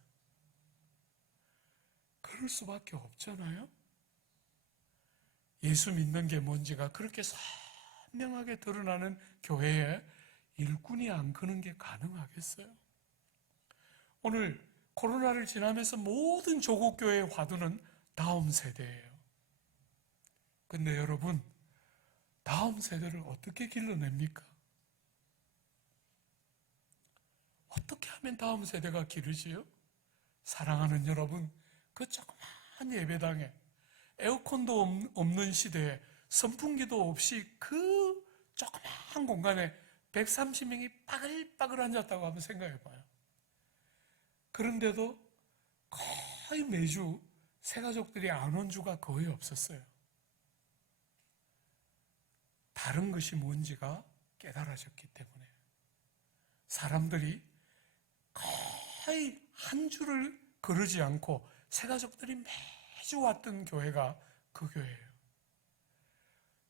그럴 수밖에 없잖아요. 예수 믿는 게 뭔지가 그렇게 선명하게 드러나는 교회에 일꾼이 안 크는 게 가능하겠어요? 오늘 코로나를 지나면서 모든 조국교회의 화두는 다음 세대예요. 근데 여러분, 다음 세대를 어떻게 길러냅니까? 어떻게 하면 다음 세대가 기르지요? 사랑하는 여러분, 그 조그만 예배당에 에어컨도 없는 시대에 선풍기도 없이 그 조그만 공간에 130명이 빠글빠글 앉았다고 한번 생각해봐요. 그런데도 거의 매주 새가족들이 안 온 주가 거의 없었어요. 다른 것이 뭔지가 깨달아졌기 때문에 사람들이 거의 한 주를 거르지 않고 새가족들이 매주 왔던 교회가 그 교회예요.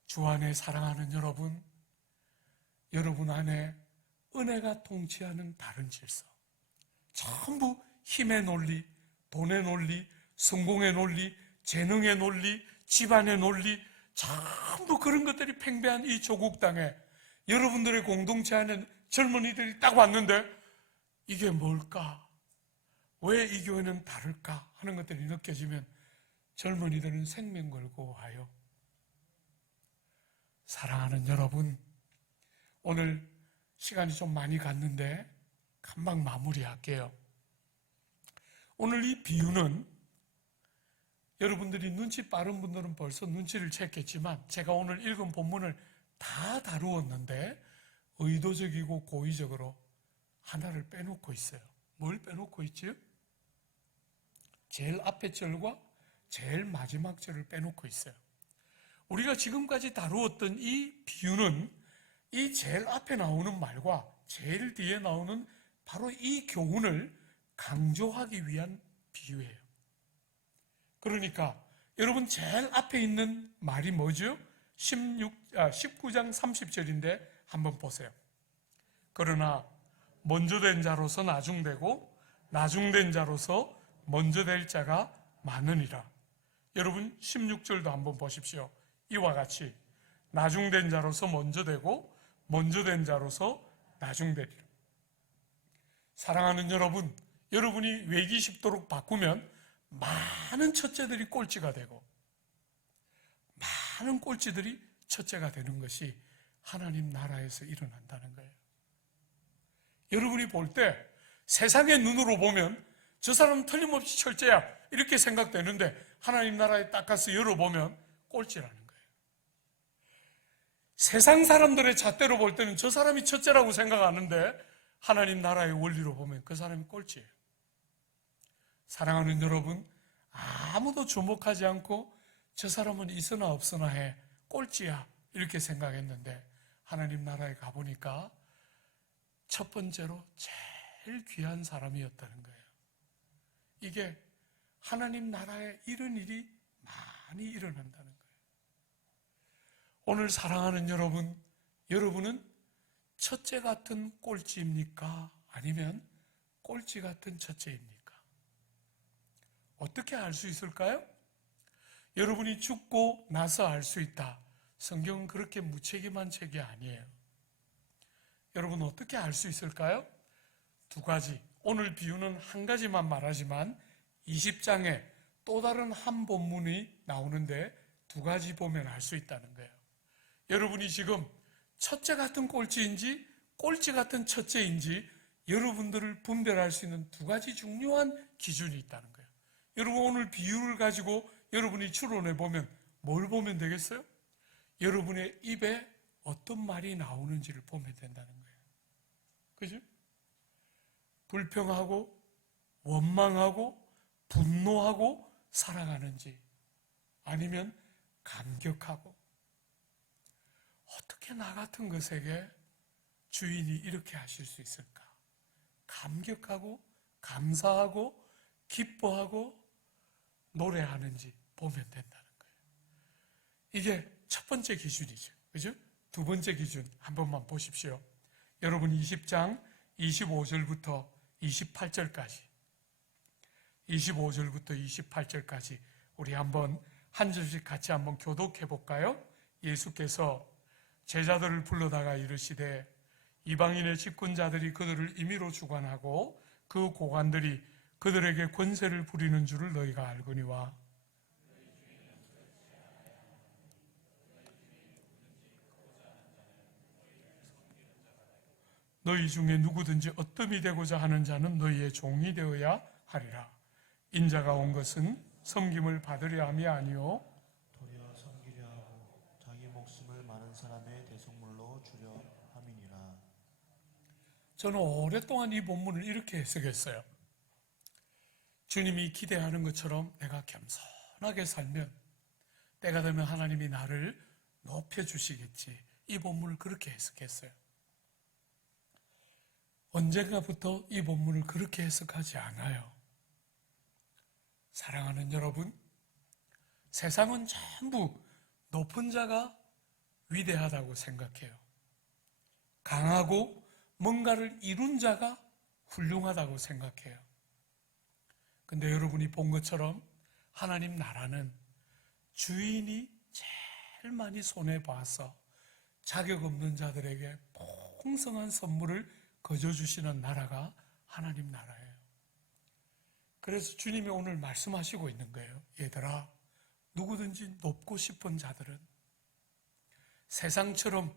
주 안에 사랑하는 여러분, 여러분 안에 은혜가 통치하는 다른 질서, 전부 힘의 논리, 돈의 논리, 성공의 논리, 재능의 논리, 집안의 논리, 전부 그런 것들이 팽배한 이 조국 땅에 여러분들의 공동체 안에 젊은이들이 딱 왔는데 이게 뭘까? 왜 이 교회는 다를까? 하는 것들이 느껴지면 젊은이들은 생명 걸고 와요. 사랑하는 여러분, 오늘 시간이 좀 많이 갔는데 금방 마무리할게요. 오늘 이 비유는 여러분들이 눈치 빠른 분들은 벌써 눈치를 챘겠지만 제가 오늘 읽은 본문을 다 다루었는데 의도적이고 고의적으로 하나를 빼놓고 있어요. 뭘 빼놓고 있지요? 제일 앞에 절과 제일 마지막 절을 빼놓고 있어요. 우리가 지금까지 다루었던 이 비유는 이 제일 앞에 나오는 말과 제일 뒤에 나오는 바로 이 교훈을 강조하기 위한 비유예요. 그러니까 여러분 제일 앞에 있는 말이 뭐죠? 19장 30절인데 한번 보세요. 그러나 먼저 된 자로서 나중되고 나중된 자로서 먼저 될 자가 많으니라. 여러분 16절도 한번 보십시오. 이와 같이 나중된 자로서 먼저 되고 먼저 된 자로서 나중되리라. 사랑하는 여러분, 여러분이 외기 쉽도록 바꾸면 많은 첫째들이 꼴찌가 되고 많은 꼴찌들이 첫째가 되는 것이 하나님 나라에서 일어난다는 거예요. 여러분이 볼 때 세상의 눈으로 보면 저 사람은 틀림없이 철저야 이렇게 생각되는데 하나님 나라에 딱 가서 열어보면 꼴찌라는 거예요. 세상 사람들의 잣대로 볼 때는 저 사람이 첫째라고 생각하는데 하나님 나라의 원리로 보면 그 사람이 꼴찌예요. 사랑하는 여러분, 아무도 주목하지 않고 저 사람은 있으나 없으나 해 꼴찌야 이렇게 생각했는데 하나님 나라에 가보니까 첫 번째로 제일 귀한 사람이었다는 거예요. 이게 하나님 나라에 이런 일이 많이 일어난다는 거예요. 오늘 사랑하는 여러분, 여러분은 첫째 같은 꼴찌입니까? 아니면 꼴찌 같은 첫째입니까? 어떻게 알 수 있을까요? 여러분이 죽고 나서 알 수 있다. 성경은 그렇게 무책임한 책이 아니에요. 여러분 어떻게 알 수 있을까요? 두 가지. 오늘 비유는 한 가지만 말하지만 20장에 또 다른 한 본문이 나오는데 두 가지 보면 알 수 있다는 거예요. 여러분이 지금 첫째 같은 꼴찌인지 꼴찌 같은 첫째인지 여러분들을 분별할 수 있는 두 가지 중요한 기준이 있다는 거예요. 여러분 오늘 비유를 가지고 여러분이 추론해 보면 뭘 보면 되겠어요? 여러분의 입에 어떤 말이 나오는지를 보면 된다는 거예요. 그죠? 불평하고 원망하고 분노하고 살아가는지 아니면 감격하고 어떻게 나 같은 것에게 주인이 이렇게 하실 수 있을까? 감격하고 감사하고 기뻐하고 노래하는지 보면 된다는 거예요. 이게 첫 번째 기준이죠. 그죠? 두 번째 기준 한 번만 보십시오. 여러분 20장 25절부터 28절까지 25절부터 28절까지 우리 한번 한 절씩 같이 한번 교독해 볼까요? 예수께서 제자들을 불러다가 이르시되 이방인의 집권자들이 그들을 임의로 주관하고 그 고관들이 그들에게 권세를 부리는 줄을 너희가 알거니와 너희 중에 누구든지 어뜸이 되고자 하는 자는 너희의 종이 되어야 하리라. 인자가 온 것은 섬김을 받으려 함이 아니요 도리어 섬기려 하고 자기 목숨을 많은 사람의 대속물로 주려 함이니라. 저는 오랫동안 이 본문을 이렇게 해석했어요. 주님이 기대하는 것처럼 내가 겸손하게 살면 때가 되면 하나님이 나를 높여주시겠지. 이 본문을 그렇게 해석했어요. 언젠가부터 이 본문을 그렇게 해석하지 않아요. 사랑하는 여러분, 세상은 전부 높은 자가 위대하다고 생각해요. 강하고 뭔가를 이룬 자가 훌륭하다고 생각해요. 근데 여러분이 본 것처럼 하나님 나라는 주인이 제일 많이 손해봐서 자격 없는 자들에게 풍성한 선물을 거저주시는 나라가 하나님 나라예요. 그래서 주님이 오늘 말씀하시고 있는 거예요. 얘들아, 누구든지 높고 싶은 자들은 세상처럼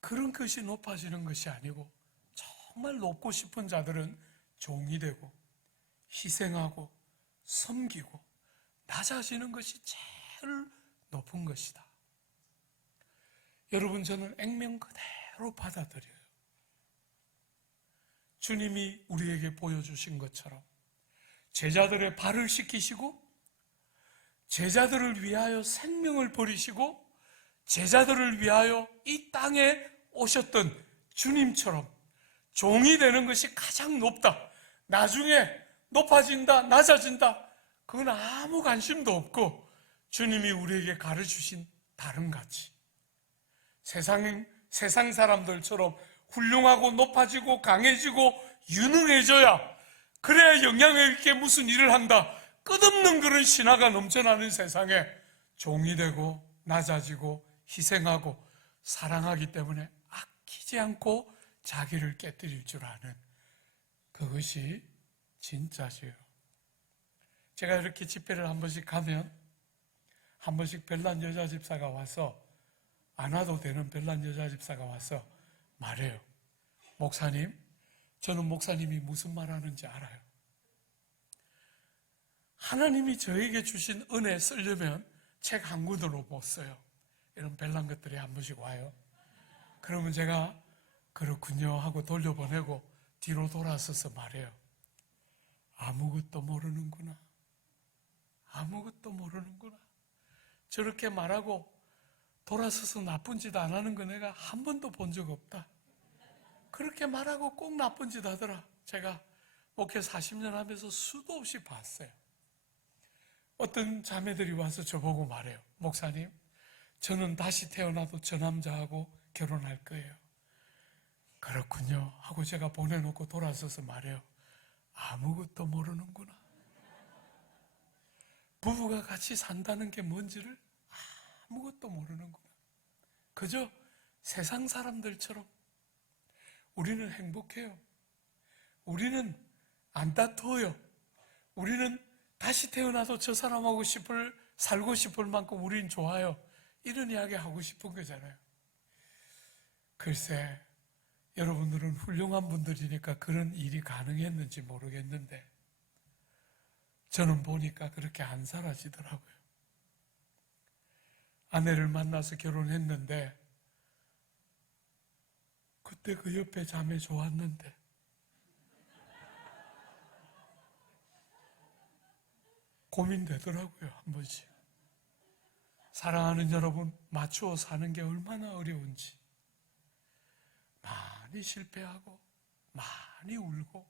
그런 것이 높아지는 것이 아니고 정말 높고 싶은 자들은 종이 되고 희생하고 섬기고 낮아지는 것이 제일 높은 것이다. 여러분, 저는 액면 그대로 받아들여요. 주님이 우리에게 보여주신 것처럼 제자들의 발을 씻기시고 제자들을 위하여 생명을 버리시고 제자들을 위하여 이 땅에 오셨던 주님처럼 종이 되는 것이 가장 높다. 나중에 높아진다, 낮아진다, 그건 아무 관심도 없고 주님이 우리에게 가르치신 다른 가치, 세상 사람들처럼 훌륭하고 높아지고 강해지고 유능해져야, 그래야 영향력 있게 무슨 일을 한다, 끝없는 그런 신화가 넘쳐나는 세상에 종이 되고 낮아지고 희생하고 사랑하기 때문에 아끼지 않고 자기를 깨뜨릴 줄 아는, 그것이 진짜지요. 제가 이렇게 집회를 한 번씩 가면 한 번씩 별난 여자 집사가 와서, 안 와도 되는 별난 여자 집사가 와서 말해요. 목사님, 저는 목사님이 무슨 말 하는지 알아요. 하나님이 저에게 주신 은혜 쓰려면 책 한 권으로 못 써요. 이런 별난 것들이 한 번씩 와요. 그러면 제가 그렇군요 하고 돌려보내고 뒤로 돌아서서 말해요. 아무것도 모르는구나. 아무것도 모르는구나. 저렇게 말하고 돌아서서 나쁜 짓 안 하는 거 내가 한 번도 본 적 없다. 그렇게 말하고 꼭 나쁜 짓 하더라. 제가 목회 40년 하면서 수도 없이 봤어요. 어떤 자매들이 와서 저보고 말해요. 목사님, 저는 다시 태어나도 저 남자하고 결혼할 거예요. 그렇군요 하고 제가 보내놓고 돌아서서 말해요. 아무것도 모르는구나. 부부가 같이 산다는 게 뭔지를 아무것도 모르는구나. 그저 세상 사람들처럼 우리는 행복해요. 우리는 안 다투어요. 우리는 다시 태어나도 저 사람하고 살고 싶을 만큼 우린 좋아요. 이런 이야기 하고 싶은 거잖아요. 글쎄, 여러분들은 훌륭한 분들이니까 그런 일이 가능했는지 모르겠는데 저는 보니까 그렇게 안 사라지더라고요. 아내를 만나서 결혼했는데 그때 그 옆에 자매 좋았는데 고민되더라고요. 한 번씩. 사랑하는 여러분, 맞추어 사는 게 얼마나 어려운지. 많이 실패하고 많이 울고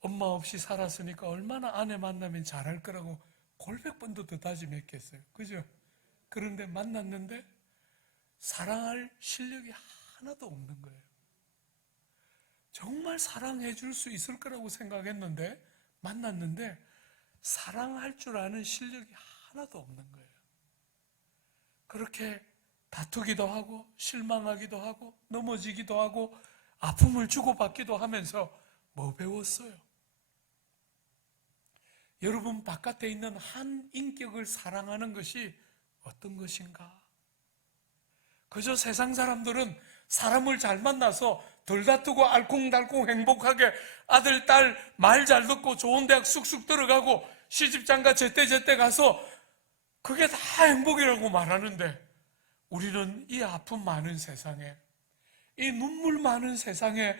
엄마 없이 살았으니까 얼마나 아내 만나면 잘할 거라고 골백 번도 더 다짐했겠어요. 그죠? 그런데 만났는데 사랑할 실력이 하나도 없는 거예요. 정말 사랑해 줄 수 있을 거라고 생각했는데 만났는데 사랑할 줄 아는 실력이 하나도 없는 거예요. 그렇게 다투기도 하고 실망하기도 하고 넘어지기도 하고 아픔을 주고받기도 하면서 뭐 배웠어요? 여러분 바깥에 있는 한 인격을 사랑하는 것이 어떤 것인가? 그저 세상 사람들은 사람을 잘 만나서 덜 다투고 알콩달콩 행복하게 아들, 딸 말 잘 듣고 좋은 대학 쑥쑥 들어가고 시집장가 제때 가서 그게 다 행복이라고 말하는데 우리는 이 아픔 많은 세상에, 이 눈물 많은 세상에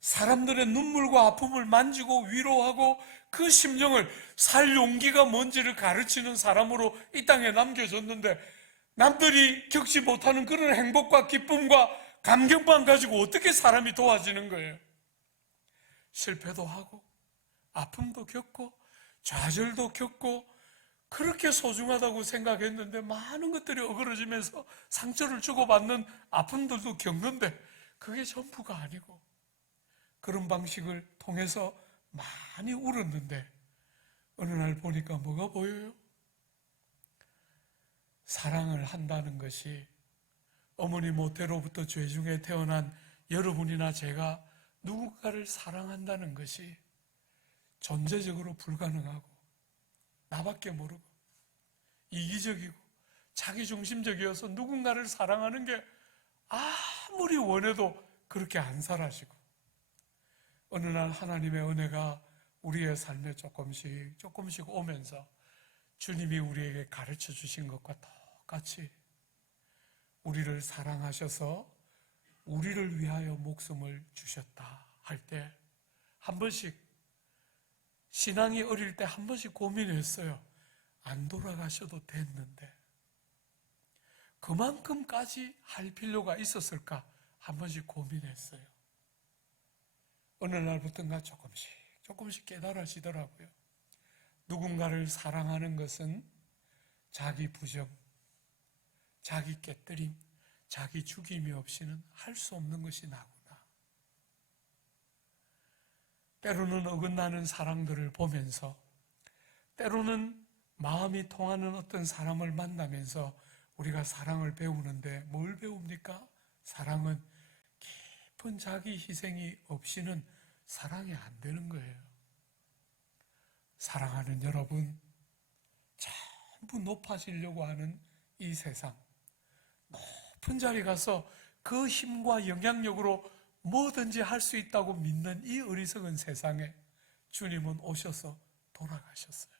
사람들의 눈물과 아픔을 만지고 위로하고 그 심정을 살 용기가 뭔지를 가르치는 사람으로 이 땅에 남겨졌는데 남들이 겪지 못하는 그런 행복과 기쁨과 감격만 가지고 어떻게 사람이 도와지는 거예요? 실패도 하고 아픔도 겪고 좌절도 겪고 그렇게 소중하다고 생각했는데 많은 것들이 어그러지면서 상처를 주고받는 아픔들도 겪는데 그게 전부가 아니고 그런 방식을 통해서 많이 울었는데 어느 날 보니까 뭐가 보여요? 사랑을 한다는 것이 어머니 모태로부터 죄 중에 태어난 여러분이나 제가 누군가를 사랑한다는 것이 존재적으로 불가능하고 나밖에 모르고 이기적이고 자기중심적이어서 누군가를 사랑하는 게 아무리 원해도 그렇게 안 사라지고, 어느 날 하나님의 은혜가 우리의 삶에 조금씩 오면서 주님이 우리에게 가르쳐 주신 것과 똑같이 우리를 사랑하셔서 우리를 위하여 목숨을 주셨다 할 때 한 번씩, 신앙이 어릴 때 한 번씩 고민했어요. 안 돌아가셔도 됐는데 그만큼까지 할 필요가 있었을까 한 번씩 고민했어요. 어느 날부터인가 조금씩 깨달아지더라고요. 누군가를 사랑하는 것은 자기 부정, 자기 깨뜨림, 자기 죽임이 없이는 할 수 없는 것이 나구나. 때로는 어긋나는 사랑들을 보면서, 때로는 마음이 통하는 어떤 사람을 만나면서 우리가 사랑을 배우는데 뭘 배웁니까? 사랑은 깊은 자기 희생이 없이는 사랑이 안 되는 거예요. 사랑하는 여러분, 전부 높아지려고 하는 이 세상, 높은 자리 가서 그 힘과 영향력으로 뭐든지 할 수 있다고 믿는 이 어리석은 세상에 주님은 오셔서 돌아가셨어요.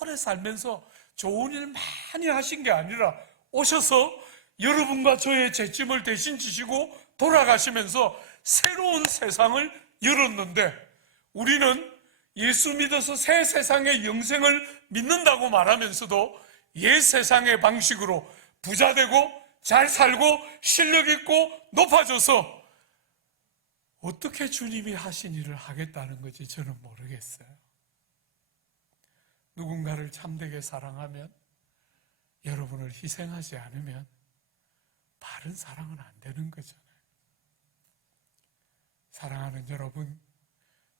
오래 살면서 좋은 일 많이 하신 게 아니라 오셔서 여러분과 저의 죄짐을 대신 지시고 돌아가시면서 새로운 세상을 열었는데, 우리는 예수 믿어서 새 세상의 영생을 믿는다고 말하면서도 옛 세상의 방식으로 부자 되고 잘 살고 실력 있고 높아져서 어떻게 주님이 하신 일을 하겠다는 건지 저는 모르겠어요. 누군가를 참되게 사랑하면, 여러분을 희생하지 않으면 바른 사랑은 안 되는 거잖아요. 사랑하는 여러분,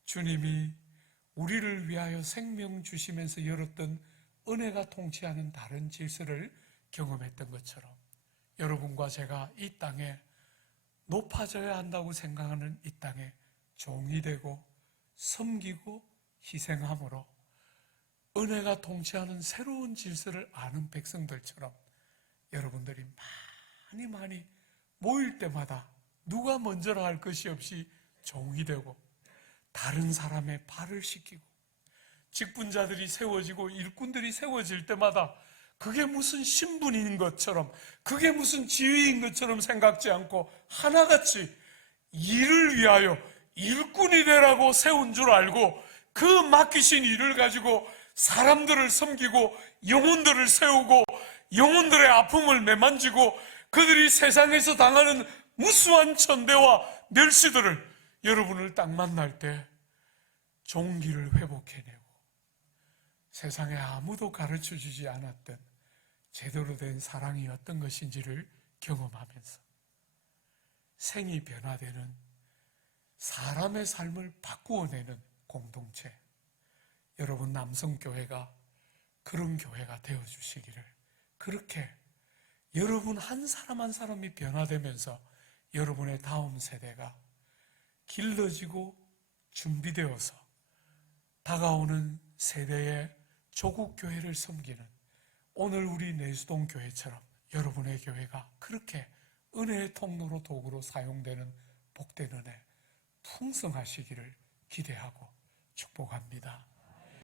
주님이 우리를 위하여 생명 주시면서 열었던 은혜가 통치하는 다른 질서를 경험했던 것처럼 여러분과 제가 이 땅에 높아져야 한다고 생각하는 이 땅에 종이 되고 섬기고 희생함으로 은혜가 통치하는 새로운 질서를 아는 백성들처럼 여러분들이 많이 모일 때마다 누가 먼저라 할 것이 없이 종이 되고 다른 사람의 발을 씻기고, 직분자들이 세워지고 일꾼들이 세워질 때마다 그게 무슨 신분인 것처럼, 그게 무슨 지위인 것처럼 생각지 않고 하나같이 일을 위하여 일꾼이 되라고 세운 줄 알고 그 맡기신 일을 가지고 사람들을 섬기고 영혼들을 세우고 영혼들의 아픔을 매만지고 그들이 세상에서 당하는 무수한 천대와 멸시들을 여러분을 딱 만날 때 종기를 회복해내고 세상에 아무도 가르쳐주지 않았던 제대로 된 사랑이 어떤 것인지를 경험하면서 생이 변화되는, 사람의 삶을 바꾸어내는 공동체, 여러분 남성교회가 그런 교회가 되어주시기를, 그렇게 여러분 한 사람 한 사람이 변화되면서 여러분의 다음 세대가 길러지고 준비되어서 다가오는 세대의 조국 교회를 섬기는 오늘 우리 내수동 교회처럼 여러분의 교회가 그렇게 은혜의 통로로 도구로 사용되는 복된 은혜 풍성하시기를 기대하고 축복합니다.